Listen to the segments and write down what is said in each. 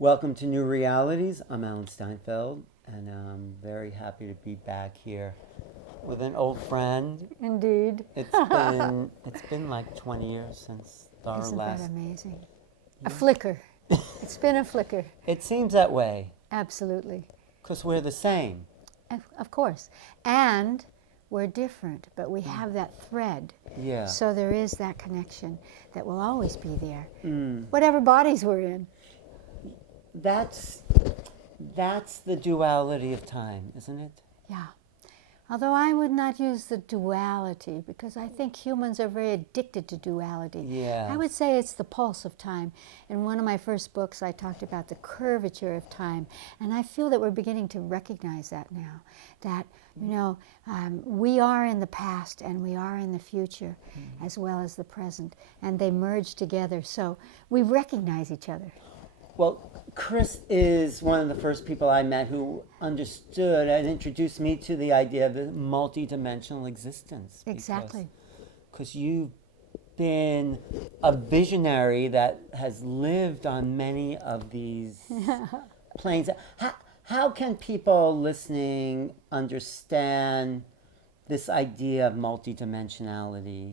Welcome to New Realities. I'm Alan Steinfeld, and I'm very happy to be back here with an old friend. Indeed. It's been like 20 years since our Isn't last. that amazing? A flicker. It's been a flicker. It seems that way Absolutely. because we're the same. Of course. And we're different, but we have that thread. Yeah. So there is that connection that will always be there, Mm. whatever bodies we're in. That's the duality of time, isn't it? Yeah. Although I would not use the duality because I think humans are very addicted to duality. Yeah. I would say it's the pulse of time. In one of my first books, I talked about the curvature of time. And I feel that we're beginning to recognize that now. That, we are in the past and we are in the future as well as the present. And they merge together. So we recognize each other. Well, Chris is one of the first people I met who understood and introduced me to the idea of the multidimensional existence. Exactly. Because you've been a visionary that has lived on many of these planes. How can people listening understand this idea of multidimensionality?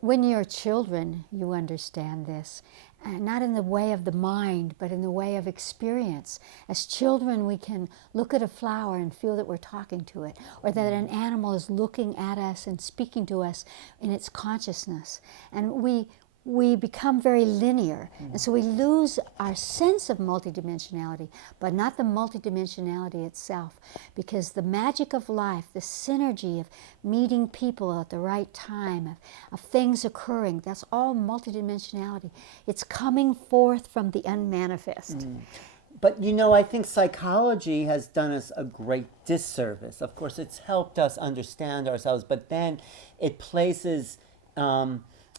When you're children, you understand this. Not in the way of the mind, but in the way of experience. As children, we can look at a flower and feel that we're talking to it, or that an animal is looking at us and speaking to us in its consciousness. And we become very linear. And so we lose our sense of multidimensionality, but not the multidimensionality itself. Because the magic of life, the synergy of meeting people at the right time, of things occurring, that's all multidimensionality. It's coming forth from the unmanifest. But I think psychology has done us a great disservice. Of course, it's helped us understand ourselves, but then it places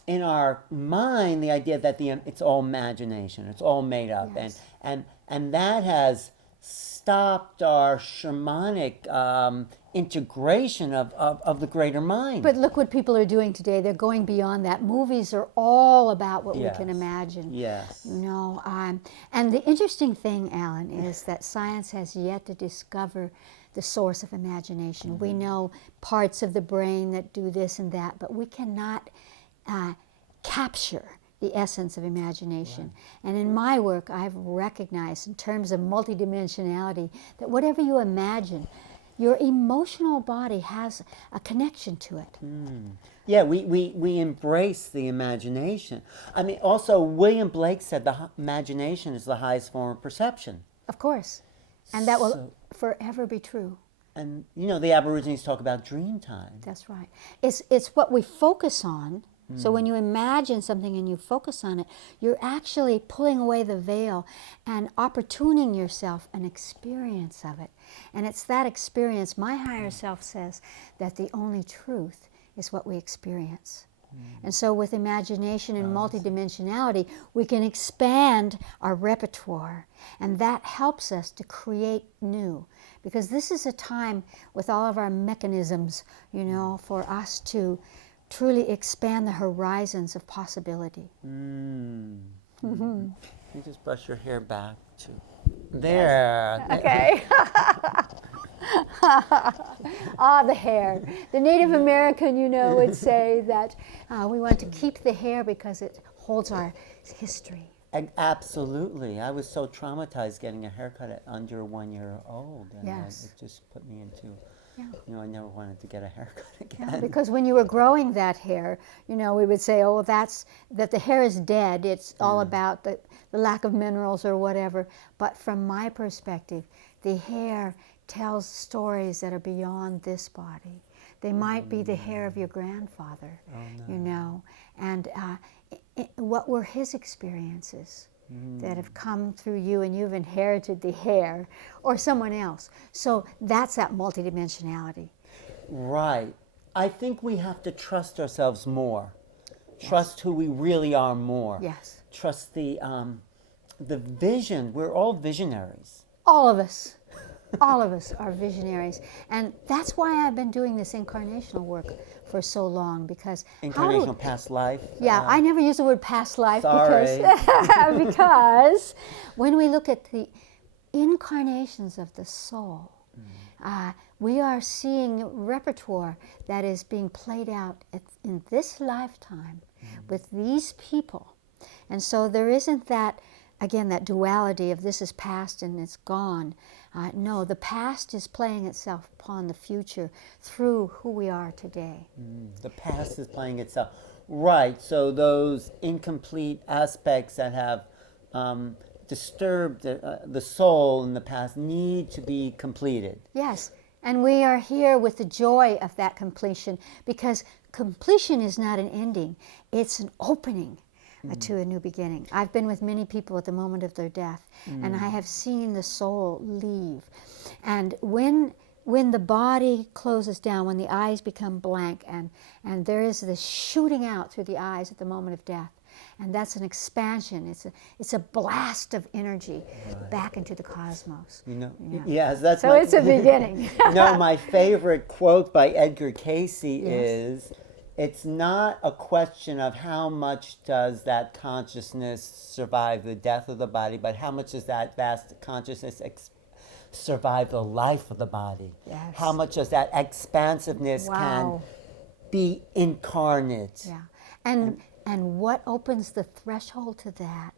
in our mind the idea that it's all imagination, it's all made up, Yes. and that has stopped our shamanic integration of the greater mind. But look what people are doing today. They're going beyond that. Movies are all about what we can Yes. imagine. Yes. And the interesting thing, Alan, is that science has yet to discover the source of imagination. We know parts of the brain that do this and that, but we cannot capture the essence of imagination. Right. And in my work, I've recognized in terms of multidimensionality that whatever you imagine, your emotional body has a connection to it. Yeah, we embrace the imagination. I mean, also, William Blake said the imagination is the highest form of perception. Of course. And that will forever be true. And, the Aborigines talk about dream time. That's right. It's what we focus on. So when you imagine something and you focus on it, you're actually pulling away the veil and opportuning yourself an experience of it. And it's that experience, my higher self says, that the only truth is what we experience. And so with imagination and multidimensionality, we can expand our repertoire. And that helps us to create new. Because this is a time with all of our mechanisms, for us to truly expand the horizons of possibility. You just brush your hair back to there. Yes. Okay. The hair. The Native American, would say that we want to keep the hair because it holds our history. And absolutely. I was so traumatized getting a haircut at under 1 year old. And Yes. it just put me into... I never wanted to get a haircut again. Yeah, because when you were growing that hair, we would say, that the hair is dead. It's all about the lack of minerals or whatever. But from my perspective, the hair tells stories that are beyond this body. They might be the hair of your grandfather, and what were his experiences that have come through you, and you've inherited the hair, or someone else. So that's that multidimensionality. Right. I think we have to trust ourselves more. Yes. Trust who we really are more. Yes. Trust the vision. We're all visionaries. All of us. All of us are visionaries. And that's why I've been doing this incarnational work for so long, because Incarnational past life. yeah, I never use the word past life Sorry. because when we look at the incarnations of the soul, we are seeing repertoire that is being played out in this lifetime with these people. And so there isn't that, again, that duality of this is past and it's gone. No, the past is playing itself upon the future through who we are today. The past is playing itself. Right, so those incomplete aspects that have disturbed the soul in the past need to be completed. Yes, and we are here with the joy of that completion, because completion is not an ending, it's an opening to a new beginning. I've been with many people at the moment of their death, and I have seen the soul leave. And when the body closes down, when the eyes become blank, and there is this shooting out through the eyes at the moment of death, and that's an expansion. It's a blast of energy back into the cosmos. Yes, that's so it's a beginning. My favorite quote by Edgar Cayce is, "It's not a question of how much does that consciousness survive the death of the body, but how much does that vast consciousness survive the life of the body? Yes. How much does that expansiveness can be incarnate?" Yeah, and what opens the threshold to that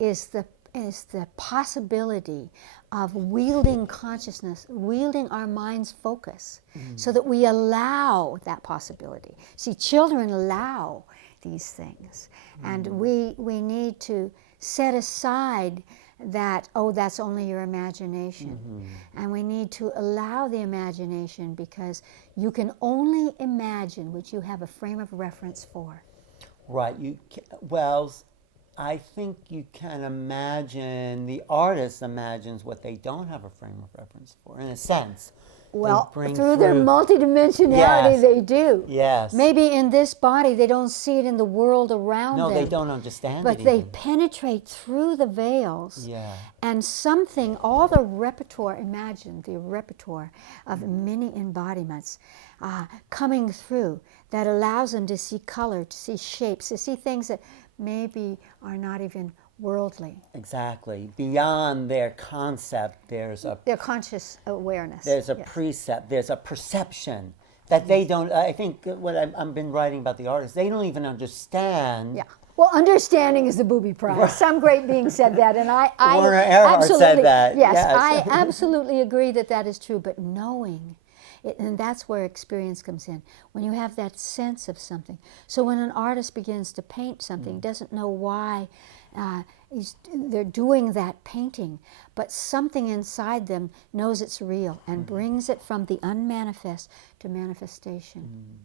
is the possibility of wielding consciousness, wielding our mind's focus, so that we allow that possibility. See, children allow these things, and we need to set aside that, oh, that's only your imagination. And we need to allow the imagination, because you can only imagine what you have a frame of reference for. Right. Well, I think you can imagine, the artist imagines what they don't have a frame of reference for, in a sense. Well, through their multidimensionality, they do. Yes. Maybe in this body, they don't see it in the world around them. No, they don't understand but it. But they even penetrate through the veils. Yeah. And something, all the repertoire, imagine the repertoire of many embodiments coming through, that allows them to see color, to see shapes, to see things that maybe are not even worldly. Exactly. Beyond their concept, their conscious awareness. There's a precept, there's a perception that they don't, I think what I've been writing about the artists, they don't even understand. Yeah. Well, understanding is the booby prize. Right. Some great being said that, and I Werner Erhard said that. Yes, I absolutely agree that is true, but knowing, and that's where experience comes in, when you have that sense of something. So when an artist begins to paint something, doesn't know why they're doing that painting, but something inside them knows it's real and brings it from the unmanifest to manifestation.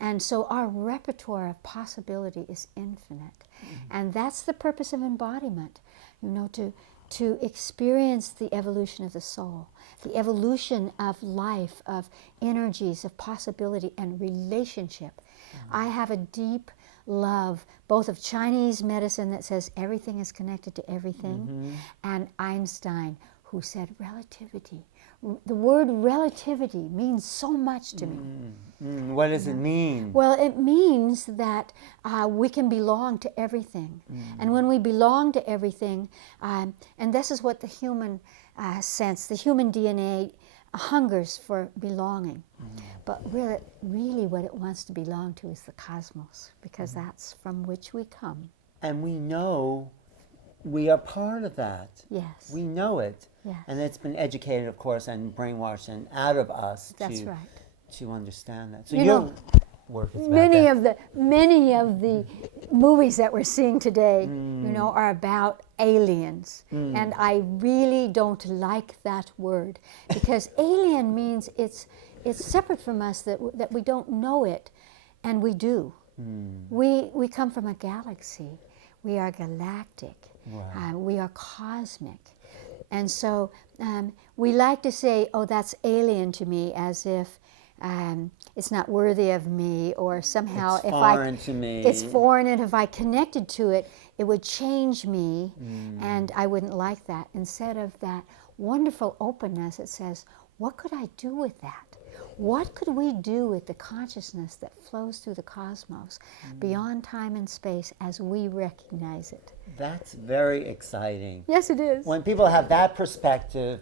And so our repertoire of possibility is infinite. And that's the purpose of embodiment, to experience the evolution of the soul, the evolution of life, of energies, of possibility and relationship. I have a deep love both of Chinese medicine that says everything is connected to everything, and Einstein, who said relativity. The word relativity means so much to me. What does it mean? Well, it means that we can belong to everything. And when we belong to everything, and this is what the human sense, the human DNA hungers for belonging. But really what it wants to belong to is the cosmos, because that's from which we come. And we know we are part of that. Yes. We know it. Yes. And it's been educated, of course, and brainwashed and out of us to understand that. So your work is about that. Many of the movies that we're seeing today, are about aliens. And I really don't like that word, because alien means it's separate from us, that we don't know it, and we do. We come from a galaxy. We are galactic. Right. We are cosmic. And so we like to say, oh, that's alien to me, as if it's not worthy of me, or somehow It's foreign to me. It's foreign, and if I connected to it, it would change me, and I wouldn't like that. Instead of that wonderful openness, it says, what could I do with that? What could we do with the consciousness that flows through the cosmos beyond time and space as we recognize it? That's very exciting. Yes, it is. When people have that perspective,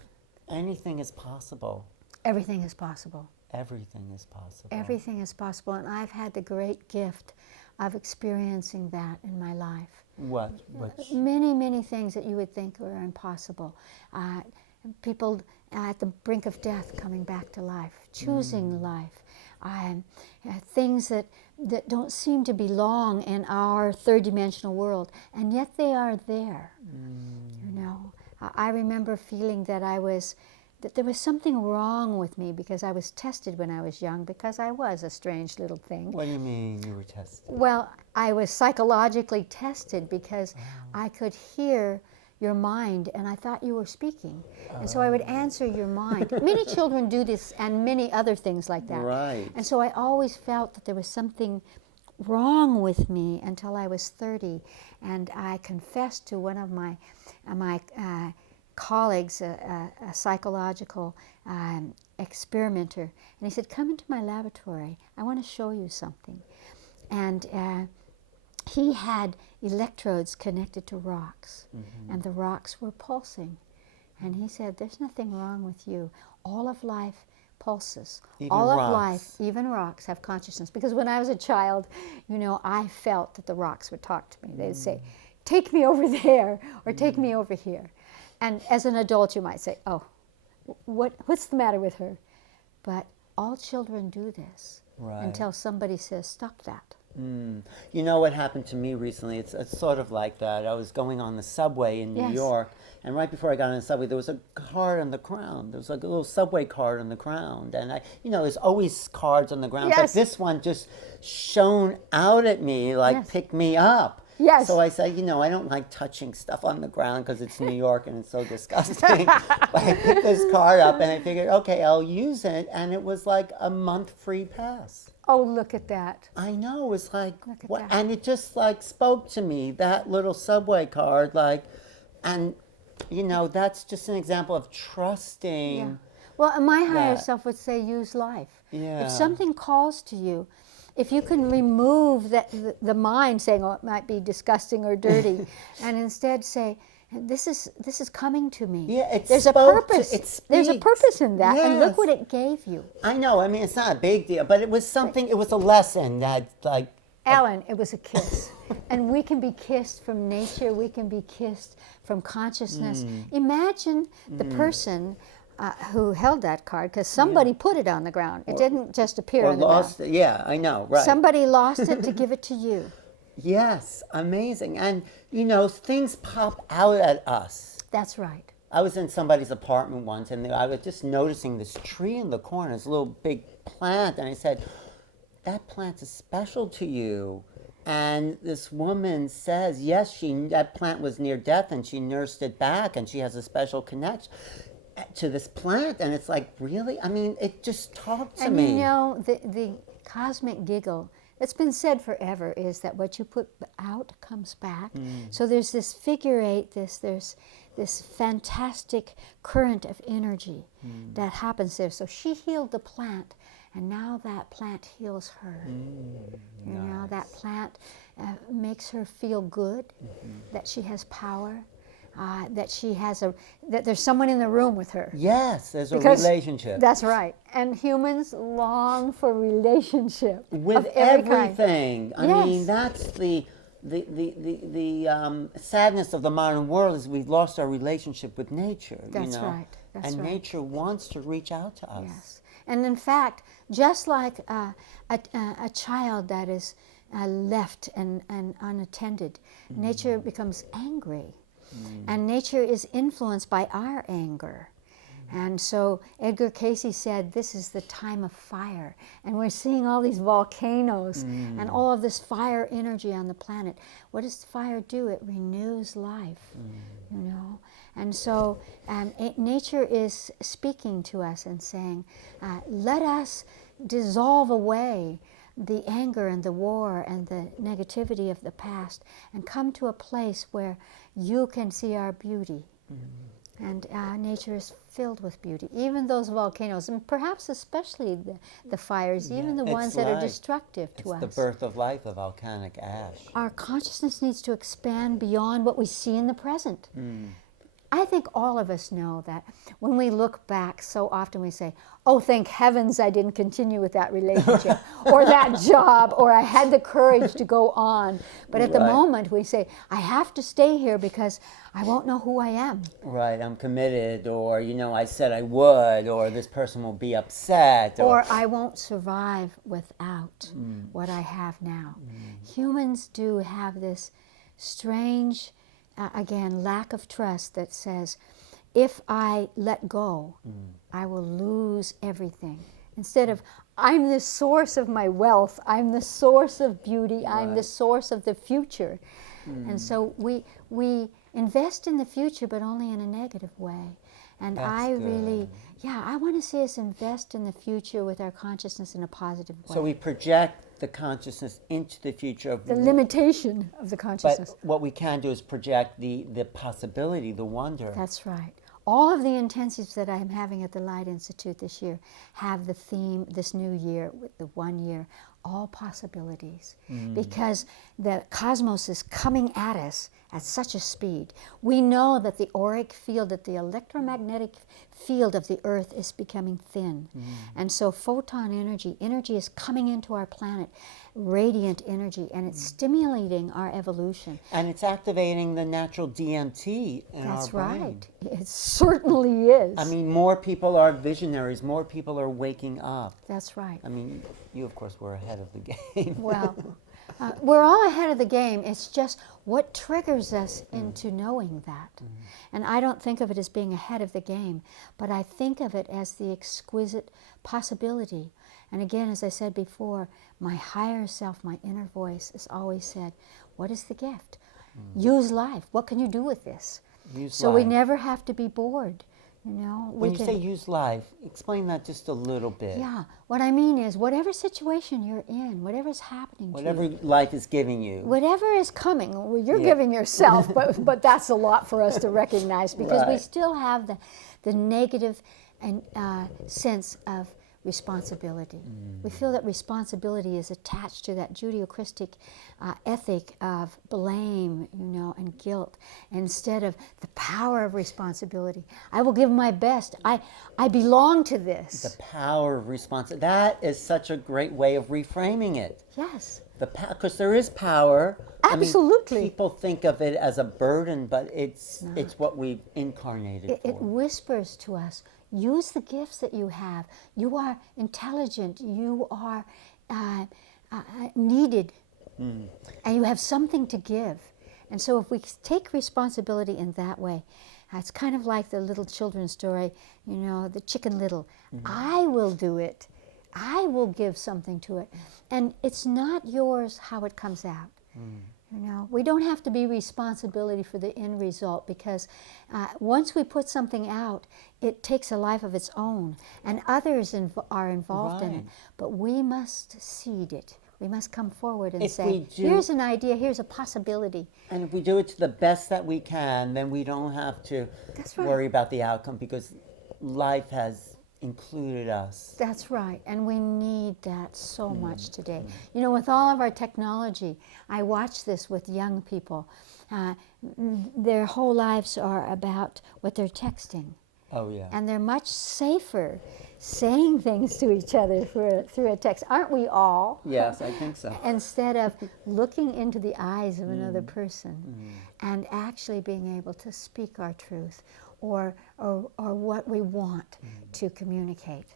anything is possible. Everything is possible. Everything is possible. Everything is possible, and I've had the great gift of experiencing that in my life. What? Many, many things that you would think were impossible. People at the brink of death coming back to life, choosing life. Things that don't seem to belong in our third-dimensional world, and yet they are there. You know, I remember feeling that that there was something wrong with me because I was tested when I was young, because I was a strange little thing. What do you mean you were tested? Well, I was psychologically tested because I could hear your mind, and I thought you were speaking. And so I would answer your mind. Many children do this, and many other things like that. Right. And so I always felt that there was something wrong with me until I was 30. And I confessed to one of my colleagues, a psychological experimenter, and he said, come into my laboratory. I want to show you something. And he had electrodes connected to rocks, and the rocks were pulsing. And he said, there's nothing wrong with you. All of life pulses. Even All rocks. of life, even rocks, have consciousness. Because when I was a child, you know, I felt that the rocks would talk to me. They'd say, take me over there, or take me over here. And as an adult, you might say, oh, what's the matter with her? But all children do this until somebody says, stop that. You know what happened to me recently? It's sort of like that. I was going on the subway in New York, and right before I got on the subway, there was a card on the ground. There was like a little subway card on the ground, and there's always cards on the ground, but this one just shone out at me like, pick me up. Yes. So I said, I don't like touching stuff on the ground because it's New York and it's so disgusting. But I picked this card up and I figured, okay, I'll use it. And it was like a month free pass. Oh, look at that. I know. It was like, what? And it just like spoke to me, that little subway card. And that's just an example of trusting. Yeah. Well, my higher self would say, use life. Yeah. If something calls to you, if you can remove the mind saying, oh, it might be disgusting or dirty, and instead say, this is coming to me. Yeah, there's a purpose. There's a purpose in that, and look what it gave you. I know. I mean, it's not a big deal, but it was something. It was a lesson that, like. Alan, it was a kiss, and we can be kissed from nature. We can be kissed from consciousness. Imagine the person who held that card, because somebody put it on the ground. It didn't just appear on the ground. Lost it. Yeah, I know, right. Somebody lost it to give it to you. Yes, amazing. And, things pop out at us. That's right. I was in somebody's apartment once, and I was just noticing this tree in the corner, this little big plant, and I said, that plant is special to you. And this woman says, yes, that plant was near death, and she nursed it back, and she has a special connection to this plant. And it's like, really? I mean, it just talked to me. And the cosmic giggle, it's been said forever, is that what you put out comes back. So there's this figure eight, there's this fantastic current of energy that happens there. So she healed the plant, and now that plant heals her. Now that plant makes her feel good, that she has power. That there's someone in the room with her. Yes, there's a relationship. That's right. And humans long for relationship. With everything. I mean, that's the sadness of the modern world is we've lost our relationship with nature. That's right. That's right. Nature wants to reach out to us. Yes. And in fact, just like a child that is left and unattended, nature becomes angry. And nature is influenced by our anger. And so Edgar Cayce said, this is the time of fire. And we're seeing all these volcanoes and all of this fire energy on the planet. What does fire do? It renews life, And so nature is speaking to us and saying, let us dissolve away the anger and the war and the negativity of the past and come to a place where you can see our beauty. And nature is filled with beauty. Even those volcanoes, and perhaps especially the fires, even the ones that are destructive to us. It's the birth of life, of volcanic ash. Our consciousness needs to expand beyond what we see in the present. I think all of us know that when we look back, so often we say, oh, thank heavens I didn't continue with that relationship or that job, or I had the courage to go on. But at the moment we say, I have to stay here because I won't know who I am. Right, I'm committed, or, I said I would, or this person will be upset. Or I won't survive without what I have now. Humans do have this strange, again, lack of trust that says, if I let go, I will lose everything. Instead of, I'm the source of my wealth, I'm the source of beauty, I'm the source of the future. And so we invest in the future, but only in a negative way. And I want to see us invest in the future with our consciousness in a positive way. So we project the consciousness into the future of the limitation of the consciousness. But what we can do is project the possibility, the wonder. That's right. All of the intensives that I'm having at the Light Institute this year have the theme, this new year, with the 1 year, all possibilities. Because the cosmos is coming at us at such a speed. We know that the auric field, that the electromagnetic field of the Earth is becoming thin. And so photon energy is coming into our planet, radiant energy, and it's stimulating our evolution. And it's activating the natural DMT in That's our brain. right. It certainly is. I mean, more people are visionaries, more people are waking up. That's right. I mean, you, of course, were ahead of the game. Well, we're all ahead of the game. It's just what triggers us into knowing that. And I don't think of it as being ahead of the game, but I think of it as the exquisite possibility. And again, as I said before, my higher self, my inner voice, has always said, what is the gift? Use life. What can you do with this? So we never have to be bored. When you say use life, explain that just a little bit. Yeah, what I mean is whatever situation you're in, whatever's happening whatever to you, life is giving you, whatever is coming, well, you're giving yourself, but that's a lot for us to recognize because we still have the negative and sense of responsibility. We feel that responsibility is attached to that Judeo-Christic ethic of blame, and guilt, instead of the power of responsibility. I will give my best. I belong to this. The power of responsibility. That is such a great way of reframing it. Yes. Because there is power. Absolutely. I mean, people think of it as a burden, but it's what we've incarnated for. It whispers to us, use the gifts that you have. You are intelligent. You are needed. And you have something to give. And so if we take responsibility in that way, it's kind of like the little children's story, the Chicken Little. I will do it. I will give something to it. And it's not yours how it comes out. We don't have to be responsibility for the end result because once we put something out, it takes a life of its own, and others are involved in it. But we must seed it. We must come forward and say, here's an idea, here's a possibility. And if we do it to the best that we can, then we don't have to worry about the outcome because life has included us. That's right, and we need that so much today. With all of our technology, I watch this with young people. Their whole lives are about what they're texting. Oh, yeah. And they're much safer saying things to each other through a text. Aren't we all? Yes, I think so. Instead of looking into the eyes of another person and actually being able to speak our truth or what we want to communicate.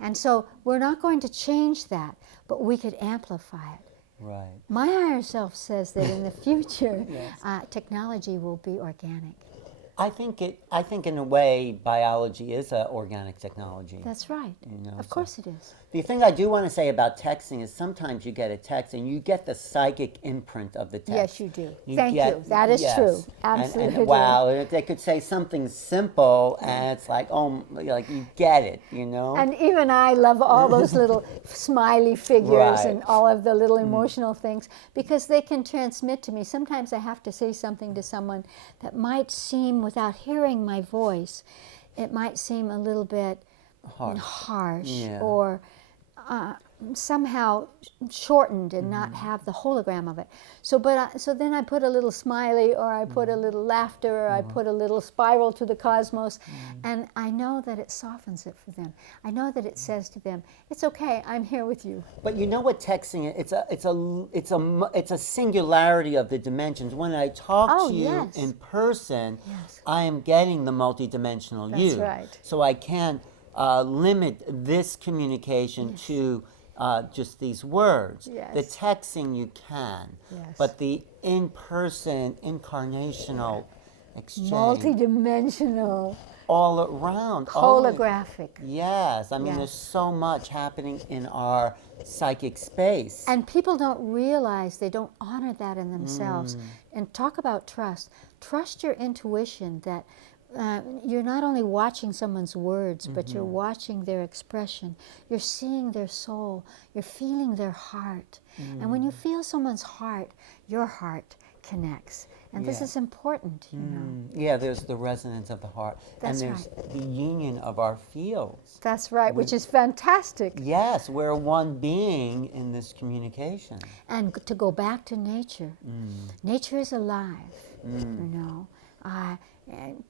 And so we're not going to change that, but we could amplify it. Right. My higher self says that in the future, technology will be organic. I think in a way biology is an organic technology. That's right. Of course it is. The thing I do want to say about texting is sometimes you get a text and you get the psychic imprint of the text. Yes, you do. Thank you. That is yes. true. Absolutely. And wow, they could say something simple and it's like, oh, like you get it, you know? And even I love all those little smiley figures Right. and all of the little emotional things because they can transmit to me. Sometimes I have to say something to someone that might seem, without hearing my voice, it might seem a little bit harsh Yeah. or somehow shortened and not have the hologram of it. So, so then I put a little smiley, or I put a little laughter, or I put a little spiral to the cosmos, and I know that it softens it for them. I know that it says to them, "It's okay. I'm here with you." But you know what texting is? It's a singularity of the dimensions. When I talk to you yes. in person, Yes. I am getting the multidimensional That's you. right. So I can't limit this communication to just these words. Yes. The texting you can, Yes. but the in-person, incarnational exchange, Multidimensional, all around, holographic. Yes, I mean, Yes. there's so much happening in our psychic space. And people don't realize, they don't honor that in themselves. And talk about trust. Trust your intuition that you're not only watching someone's words, but you're watching their expression. You're seeing their soul. You're feeling their heart. And when you feel someone's heart, your heart connects. And this Yeah. is important, you know. Yeah, there's the resonance of the heart. That's and there's the union of our fields. That's right, which is fantastic. Yes, we're one being in this communication. And to go back to nature, nature is alive, you know. And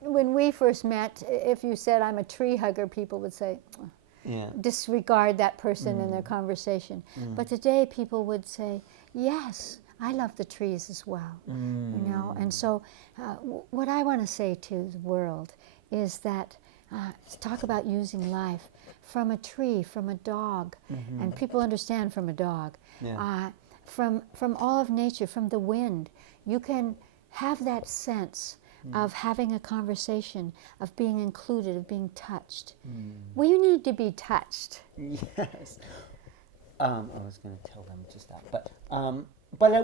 when we first met, if you said I'm a tree hugger, people would say, Yeah. disregard that person in their conversation. But today people would say, yes, I love the trees as well, you know. And so what I want to say to the world is that talk about using life from a tree, from a dog, and people understand from a dog, Yeah. from all of nature, from the wind. You can have that sense of having a conversation, of being included, of being touched. We need to be touched. Yes. I was going to tell them to stop. But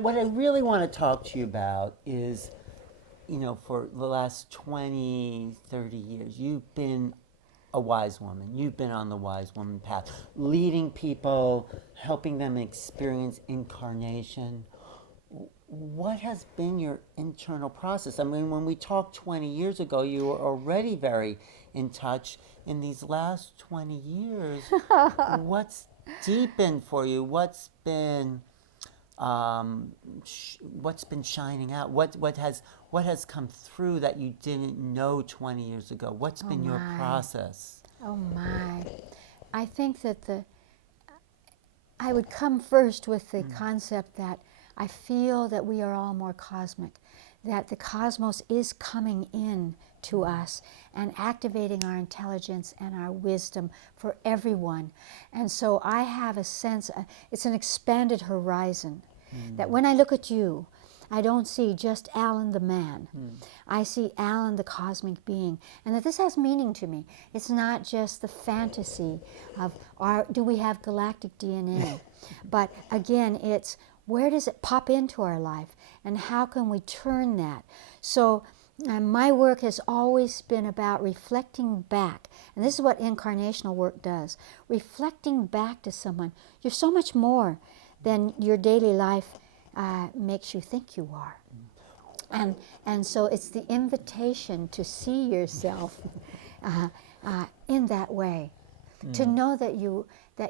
what I really want to talk to you about is, you know, for the last 20, 30 years, you've been a wise woman. You've been on the wise woman path, leading people, helping them experience incarnation. What has been your internal process? I mean, when we talked 20 years ago, you were already very in touch. In these last 20 years, what's deepened for you? What's been shining out? What has come through that you didn't know 20 years ago? What's been your process? Oh my. I think that I would come first with the concept that I feel that we are all more cosmic, that the cosmos is coming in to us and activating our intelligence and our wisdom for everyone. And so I have a sense, it's an expanded horizon, that when I look at you, I don't see just Alan the man. I see Alan the cosmic being. And that this has meaning to me. It's not just the fantasy of do we have galactic DNA? But again, it's where does it pop into our life? And how can we turn that? So my work has always been about reflecting back. And this is what incarnational work does. Reflecting back to someone. You're so much more than your daily life makes you think you are. And so it's the invitation to see yourself in that way. To know that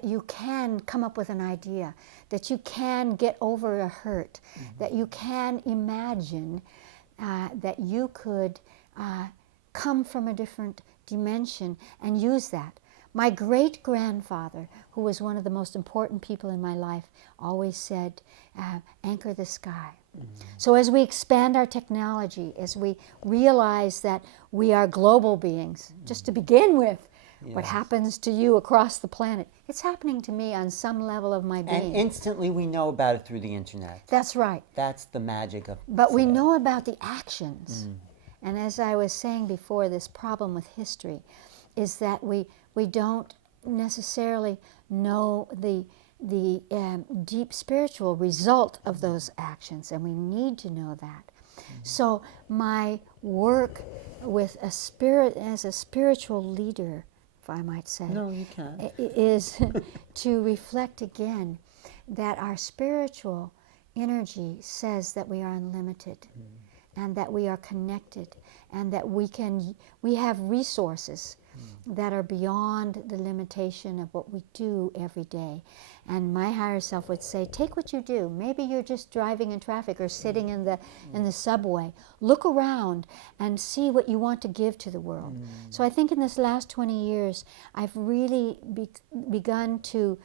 you can come up with an idea, that you can get over a hurt, that you can imagine that you could come from a different dimension and use that. My great-grandfather, who was one of the most important people in my life, always said, anchor the sky. So as we expand our technology, as we realize that we are global beings, just to begin with, what happens to you across the planet, it's happening to me on some level of my being. And instantly we know about it through the internet. That's right. That's the magic of But we today. know about the actions. And as I was saying before, this problem with history is that we don't necessarily know the deep spiritual result of those actions, and we need to know that. So my work with a spirit as a spiritual leader, if I might say, No, you can. is to reflect again that our spiritual energy says that we are unlimited, and that we are connected, and that we have resources that are beyond the limitation of what we do every day. And my higher self would say, take what you do. Maybe you're just driving in traffic or sitting in the subway. Look around and see what you want to give to the world. So I think in this last 20 years, I've really begun to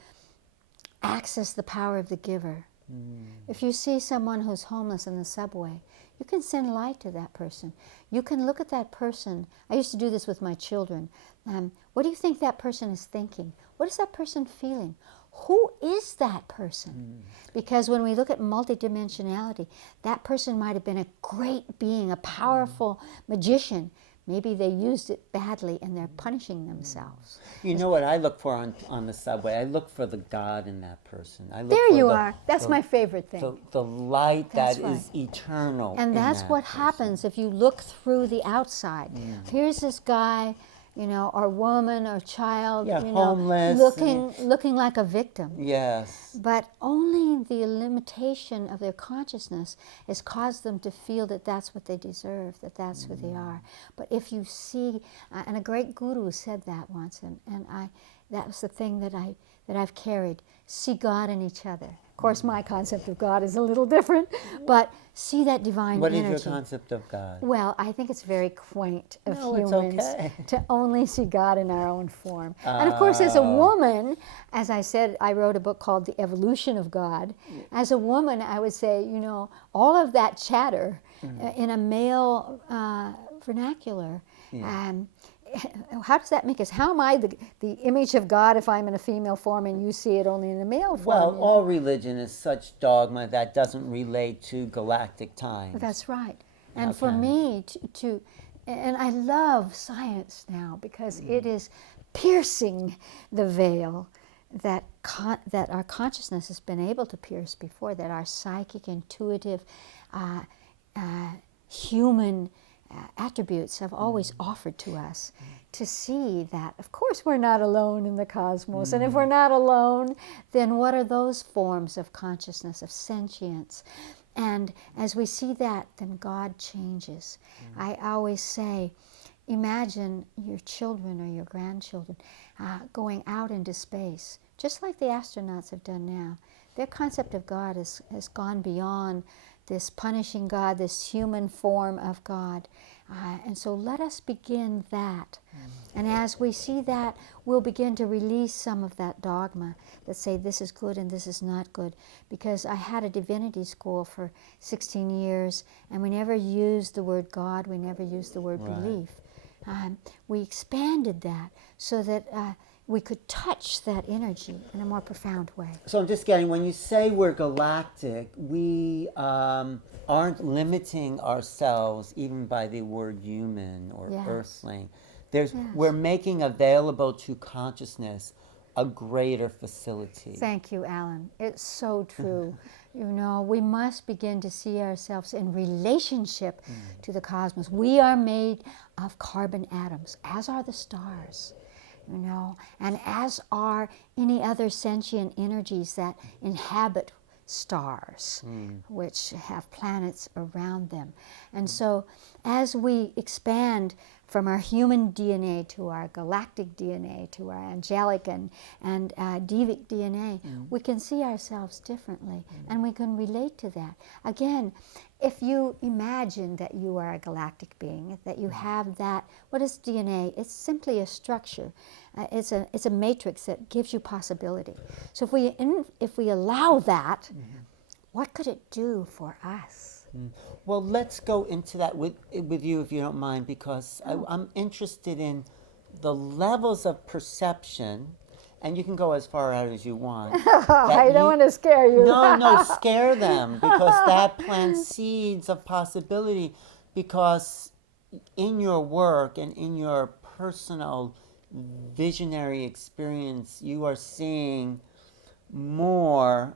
access the power of the giver. If you see someone who's homeless in the subway, you can send light to that person. You can look at that person. I used to do this with my children. What do you think that person is thinking? What is that person feeling? Who is that person? Because when we look at multidimensionality, that person might have been a great being, a powerful magician. Maybe they used it badly and they're punishing themselves. You know what I look for on the subway? I look for the God in that person. I look There for you are. That's my favorite thing. The light That's that right. is eternal. And in that's that what person. happens if you look through the outside. Here's this guy, or woman or child, homeless. looking like a victim. Yes. But only the limitation of their consciousness has caused them to feel that that's what they deserve, that that's who they are. But if you see, and a great guru said that once, and that was the thing that I've carried. See God in each other. Of course, my concept of God is a little different, but see that divine What energy. is your concept of God? Well, I think it's very quaint of No, it's humans okay. to only see God in our own form. And of course, as a woman, as I said, I wrote a book called The Evolution of God. As a woman, I would say, all of that chatter in a male vernacular, how does that make us? How am I the image of God if I'm in a female form and you see it only in a male form? Well, all religion is such dogma that doesn't relate to galactic time. That's right. How And for can me and I love science now because it is piercing the veil that our consciousness has been able to pierce before, that our psychic, intuitive, human attributes have always offered to us, to see that, of course, we're not alone in the cosmos. And if we're not alone, then what are those forms of consciousness, of sentience? And as we see that, then God changes. I always say, imagine your children or your grandchildren going out into space, just like the astronauts have done now. Their concept of God has gone beyond this punishing God, this human form of God. And so let us begin that. And as we see that, we'll begin to release some of that dogma that say this is good and this is not good. Because I had a divinity school for 16 years, and we never used the word God, we never used the word belief. We expanded that so that we could touch that energy in a more profound way. So I'm just getting, when you say we're galactic, we aren't limiting ourselves even by the word human or earthling. We're making available to consciousness a greater facility. Thank you, Alan. It's so true. We must begin to see ourselves in relationship to the cosmos. We are made of carbon atoms, as are the stars. And as are any other sentient energies that inhabit stars, which have planets around them. And so as we expand from our human DNA to our galactic DNA to our angelic and devic DNA, we can see ourselves differently, and we can relate to that. Again, if you imagine that you are a galactic being, that you have that, what is DNA? It's simply a structure. It's a matrix that gives you possibility. So if we allow that, what could it do for us? Well, let's go into that with you, if you don't mind, because I'm interested in the levels of perception, and you can go as far out as you want. I don't want to scare you. No, scare them, because that plants seeds of possibility, because in your work and in your personal visionary experience, you are seeing more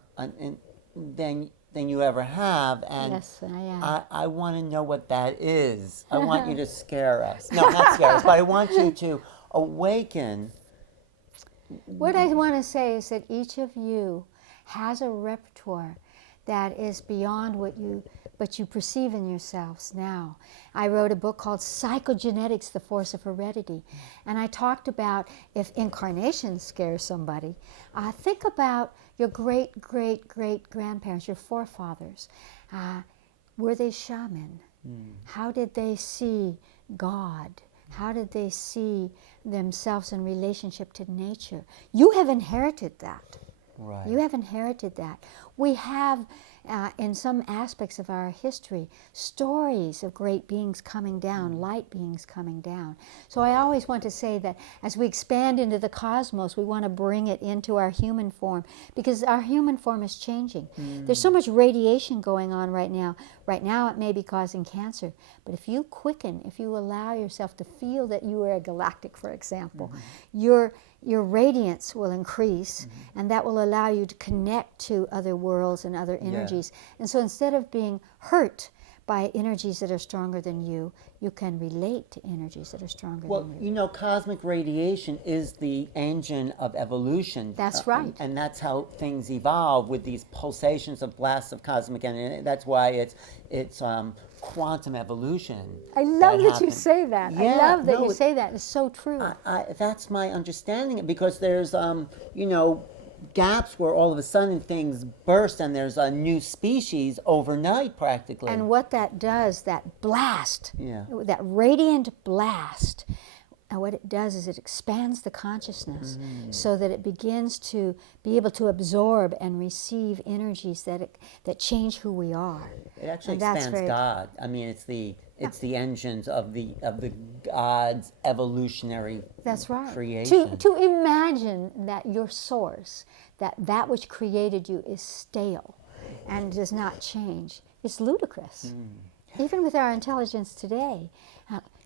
than you ever have, and Yes, I am. I want to know what that is. I want you to scare us. No, not scare us, but I want you to awaken. What I want to say is that each of you has a repertoire that is beyond what you perceive in yourselves now. I wrote a book called Psychogenetics, The Force of Heredity. And I talked about if incarnation scares somebody, think about your great, great, great grandparents, your forefathers. Were they shaman? How did they see God? How did they see themselves in relationship to nature? You have inherited that. Right. You have inherited that. We have, in some aspects of our history, stories of great beings coming down, light beings coming down. So I always want to say that as we expand into the cosmos, we want to bring it into our human form, because our human form is changing. There's so much radiation going on right now. Right now it may be causing cancer, but if you quicken, if you allow yourself to feel that you are a galactic, for example, your radiance will increase, and that will allow you to connect to other worlds and other energies. And so instead of being hurt by energies that are stronger than you, you can relate to energies that are stronger Well, than you. you know, cosmic radiation is the engine of evolution. That's right. And that's how things evolve, with these pulsations of blasts of cosmic energy. That's why it's quantum evolution. I love that you happens. say that. Yeah, I love that no, you say that. It's so true. that's my understanding, because there's you know, gaps where all of a sudden things burst and there's a new species overnight practically. And what that does, that blast, Yeah. that radiant blast, and what it does is it expands the consciousness so that it begins to be able to absorb and receive energies that change who we are. It actually And that's expands very- God. I mean, it's the engines of the God's evolutionary That's right. creation. To imagine that your source, that which created you, is stale and does not change, is ludicrous. Even with our intelligence today.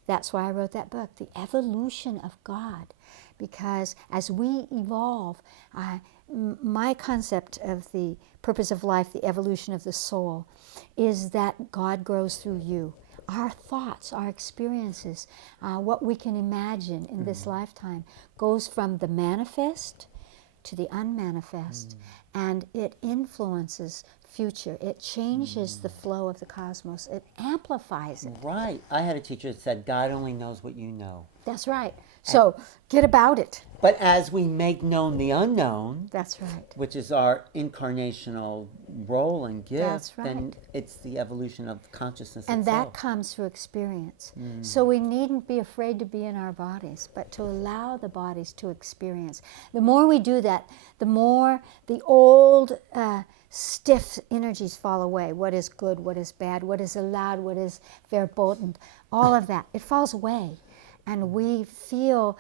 That's why I wrote that book, The Evolution of God. Because as we evolve, my concept of the purpose of life, the evolution of the soul, is that God grows through you. Our thoughts, our experiences, what we can imagine in this lifetime goes from the manifest to the unmanifest, and it influences future. It changes the flow of the cosmos. It amplifies it. Right. I had a teacher that said, God only knows what you know. That's right. So get about it. But as we make known the unknown, That's right. which is our incarnational role and gift, That's then right. it's the evolution of consciousness And itself. that comes through experience. So we needn't be afraid to be in our bodies, but to allow the bodies to experience. The more we do that, the more the old stiff energies fall away. What is good, what is bad, what is allowed, what is verboten, all of that. It falls away. And we feel,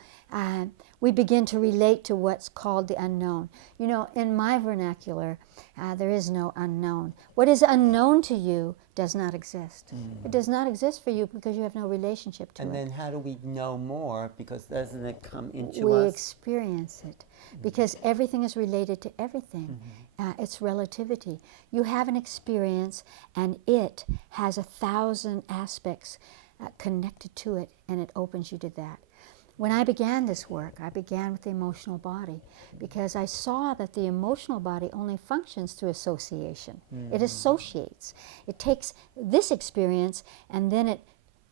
we begin to relate to what's called the unknown. You know, in my vernacular, there is no unknown. What is unknown to you does not exist. It does not exist for you because you have no relationship to And it. then how do we know more? Because doesn't it come into We us? experience it because everything is related to everything. It's relativity. You have an experience and it has 1,000 aspects connected to it, and it opens you to that. When I began this work, I began with the emotional body because I saw that the emotional body only functions through association. It associates. It takes this experience and then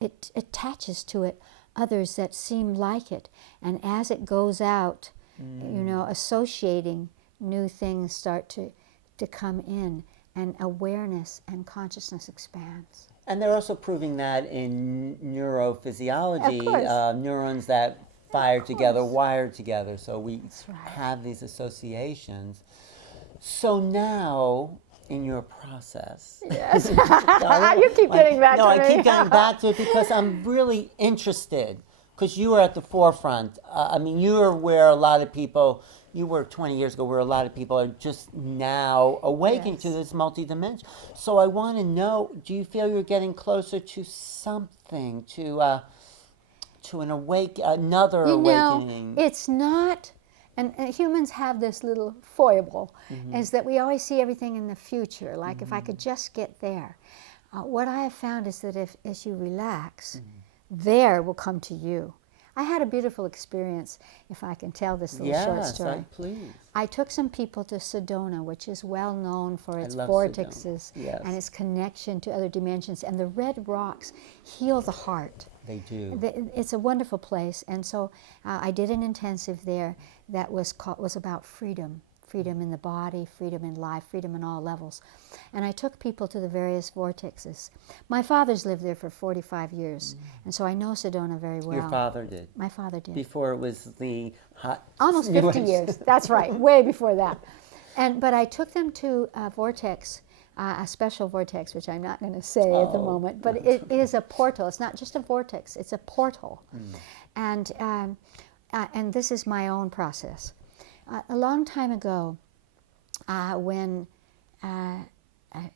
it attaches to it others that seem like it. And as it goes out, you know, associating, new things start to come in, and awareness and consciousness expands. And they're also proving that in neurophysiology, Of course. neurons that fire together, wire together. So we right. have these associations. So now, in your process, Yes. You keep getting back no, to me. I keep getting back to it because I'm really interested. Because you were at the forefront. I mean, you were where a lot of people. You were 20 years ago, where a lot of people are just now awakening to Yes. this multidimension. So I want to know: do you feel you're getting closer to something, to to another awakening. It's not, and humans have this little foible, is that we always see everything in the future, like if I could just get there. What I have found is that as you relax, there will come to you. I had a beautiful experience, if I can tell this little short story. Yes, please. I took some people to Sedona, which is well known for its love vortexes Sedona. Yes. and its connection to other dimensions. And the red rocks heal the heart. They do. It's a wonderful place. And so I did an intensive there that was about freedom. Freedom in the body, freedom in life, freedom in all levels. And I took people to the various vortexes. My father's lived there for 45 years, and so I know Sedona very well. Your father did? My father did. Before it was the hot... Almost 50 years. That's right, way before that. But I took them to a vortex, a special vortex, which I'm not going to say at the moment, but it is a portal. It's not just a vortex, it's a portal. And this is my own process. A long time ago, when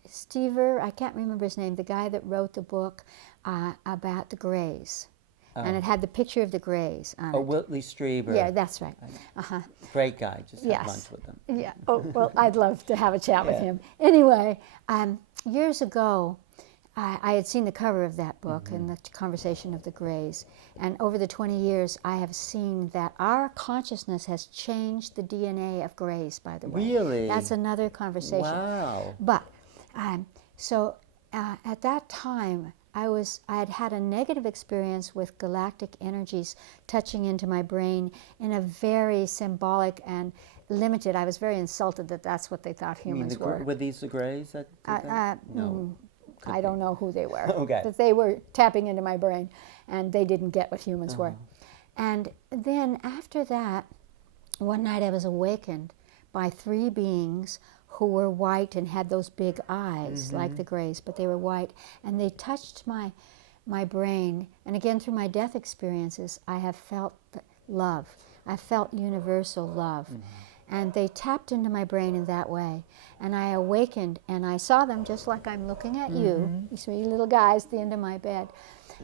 Stever, I can't remember his name, the guy that wrote the book about the Greys, and it had the picture of the Greys on it. Whitley Strieber. Yeah, that's right. Great guy. Just had lunch with him. Yeah. Oh, well, I'd love to have a chat with him. Anyway, years ago, I had seen the cover of that book and the conversation of the Greys. And over the 20 years, I have seen that our consciousness has changed the DNA of Greys, by the way. Really? That's another conversation. Wow. But, at that time, I had had a negative experience with galactic energies touching into my brain in a very symbolic and limited. I was very insulted that that's what they thought humans were. Were these the Greys that did that? No. I don't know who they were. Okay. But they were tapping into my brain, and they didn't get what humans were. And then after that, one night I was awakened by 3 beings who were white and had those big eyes like the Greys, but they were white. And they touched my brain. And again, through my death experiences, I have felt love. I felt universal love. And they tapped into my brain in that way. And I awakened, and I saw them just like I'm looking at you, these 3 little guys at the end of my bed.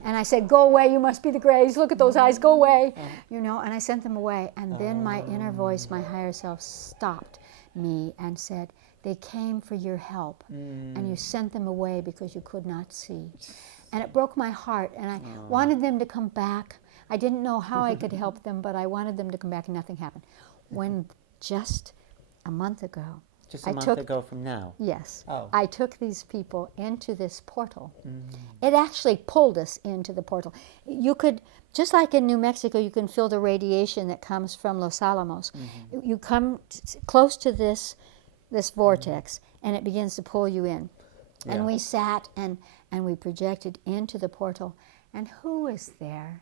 And I said, "Go away, you must be the Greys. Look at those eyes, go away." And I sent them away. And then my inner voice, my higher self, stopped me and said, "They came for your help, and you sent them away because you could not see." And it broke my heart, and I wanted them to come back. I didn't know how I could help them, but I wanted them to come back, and nothing happened. When just a month ago, Just a month ago from now? Yes. Oh. I took these people into this portal. It actually pulled us into the portal. You could, just like in New Mexico, you can feel the radiation that comes from Los Alamos. You come close to this vortex, and it begins to pull you in. And we sat and we projected into the portal. And who is there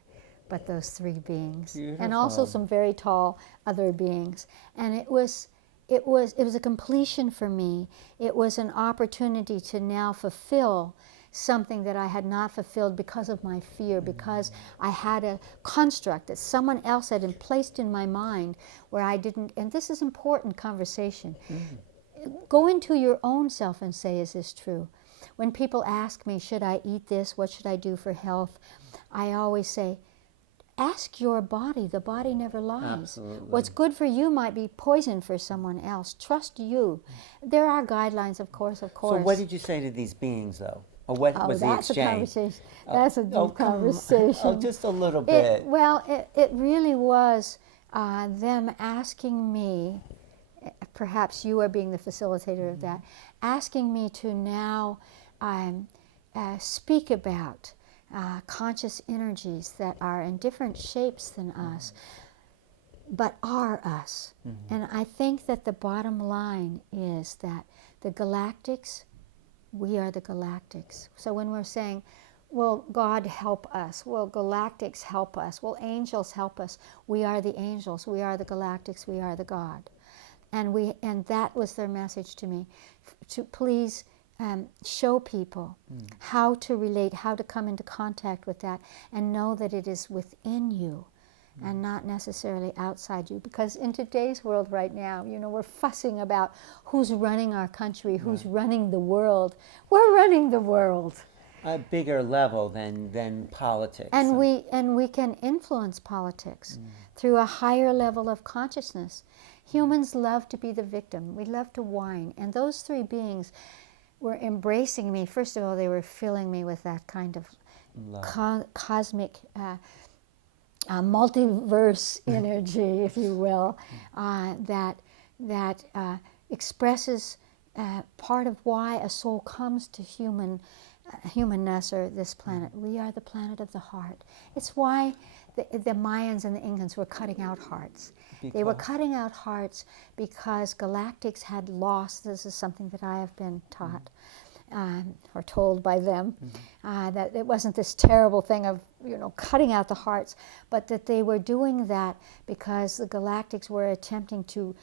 but those 3 beings? Beautiful. And also some very tall other beings. And it was a completion for me. It was an opportunity to now fulfill something that I had not fulfilled because of my fear, because I had a construct that someone else had placed in my mind where I didn't, and this is important conversation. Go into your own self and say, is this true? When people ask me, should I eat this? What should I do for health? I always say, ask your body. The body never lies. Absolutely. What's good for you might be poison for someone else. Trust you. There are guidelines, of course. So what did you say to these beings, though? Or what was the that's exchange? A conversation. That's a deep conversation. Just a little bit. It really was them asking me, perhaps you are being the facilitator of that, asking me to now speak about conscious energies that are in different shapes than us, but are us. And I think that the bottom line is that the galactics, we are the galactics. So when we're saying, will God help us? Will galactics help us? Will angels help us? We are the angels. We are the galactics. We are the God. And that was their message to me, to please show people how to relate, how to come into contact with that, and know that it is within you and not necessarily outside you. Because in today's world right now, we're fussing about who's running our country, who's running the world. We're running the world. a bigger level than politics. And we can influence politics through a higher level of consciousness. Humans love to be the victim. We love to whine. And those three beings were embracing me. First of all, they were filling me with that kind of cosmic multiverse energy, if you will, that expresses part of why a soul comes to humanness or this planet. We are the planet of the heart. It's why the Mayans and the Incans were cutting out hearts. They were cutting out hearts because galactics had lost, this is something that I have been taught, or told by them, that it wasn't this terrible thing of cutting out the hearts, but that they were doing that because the galactics were attempting to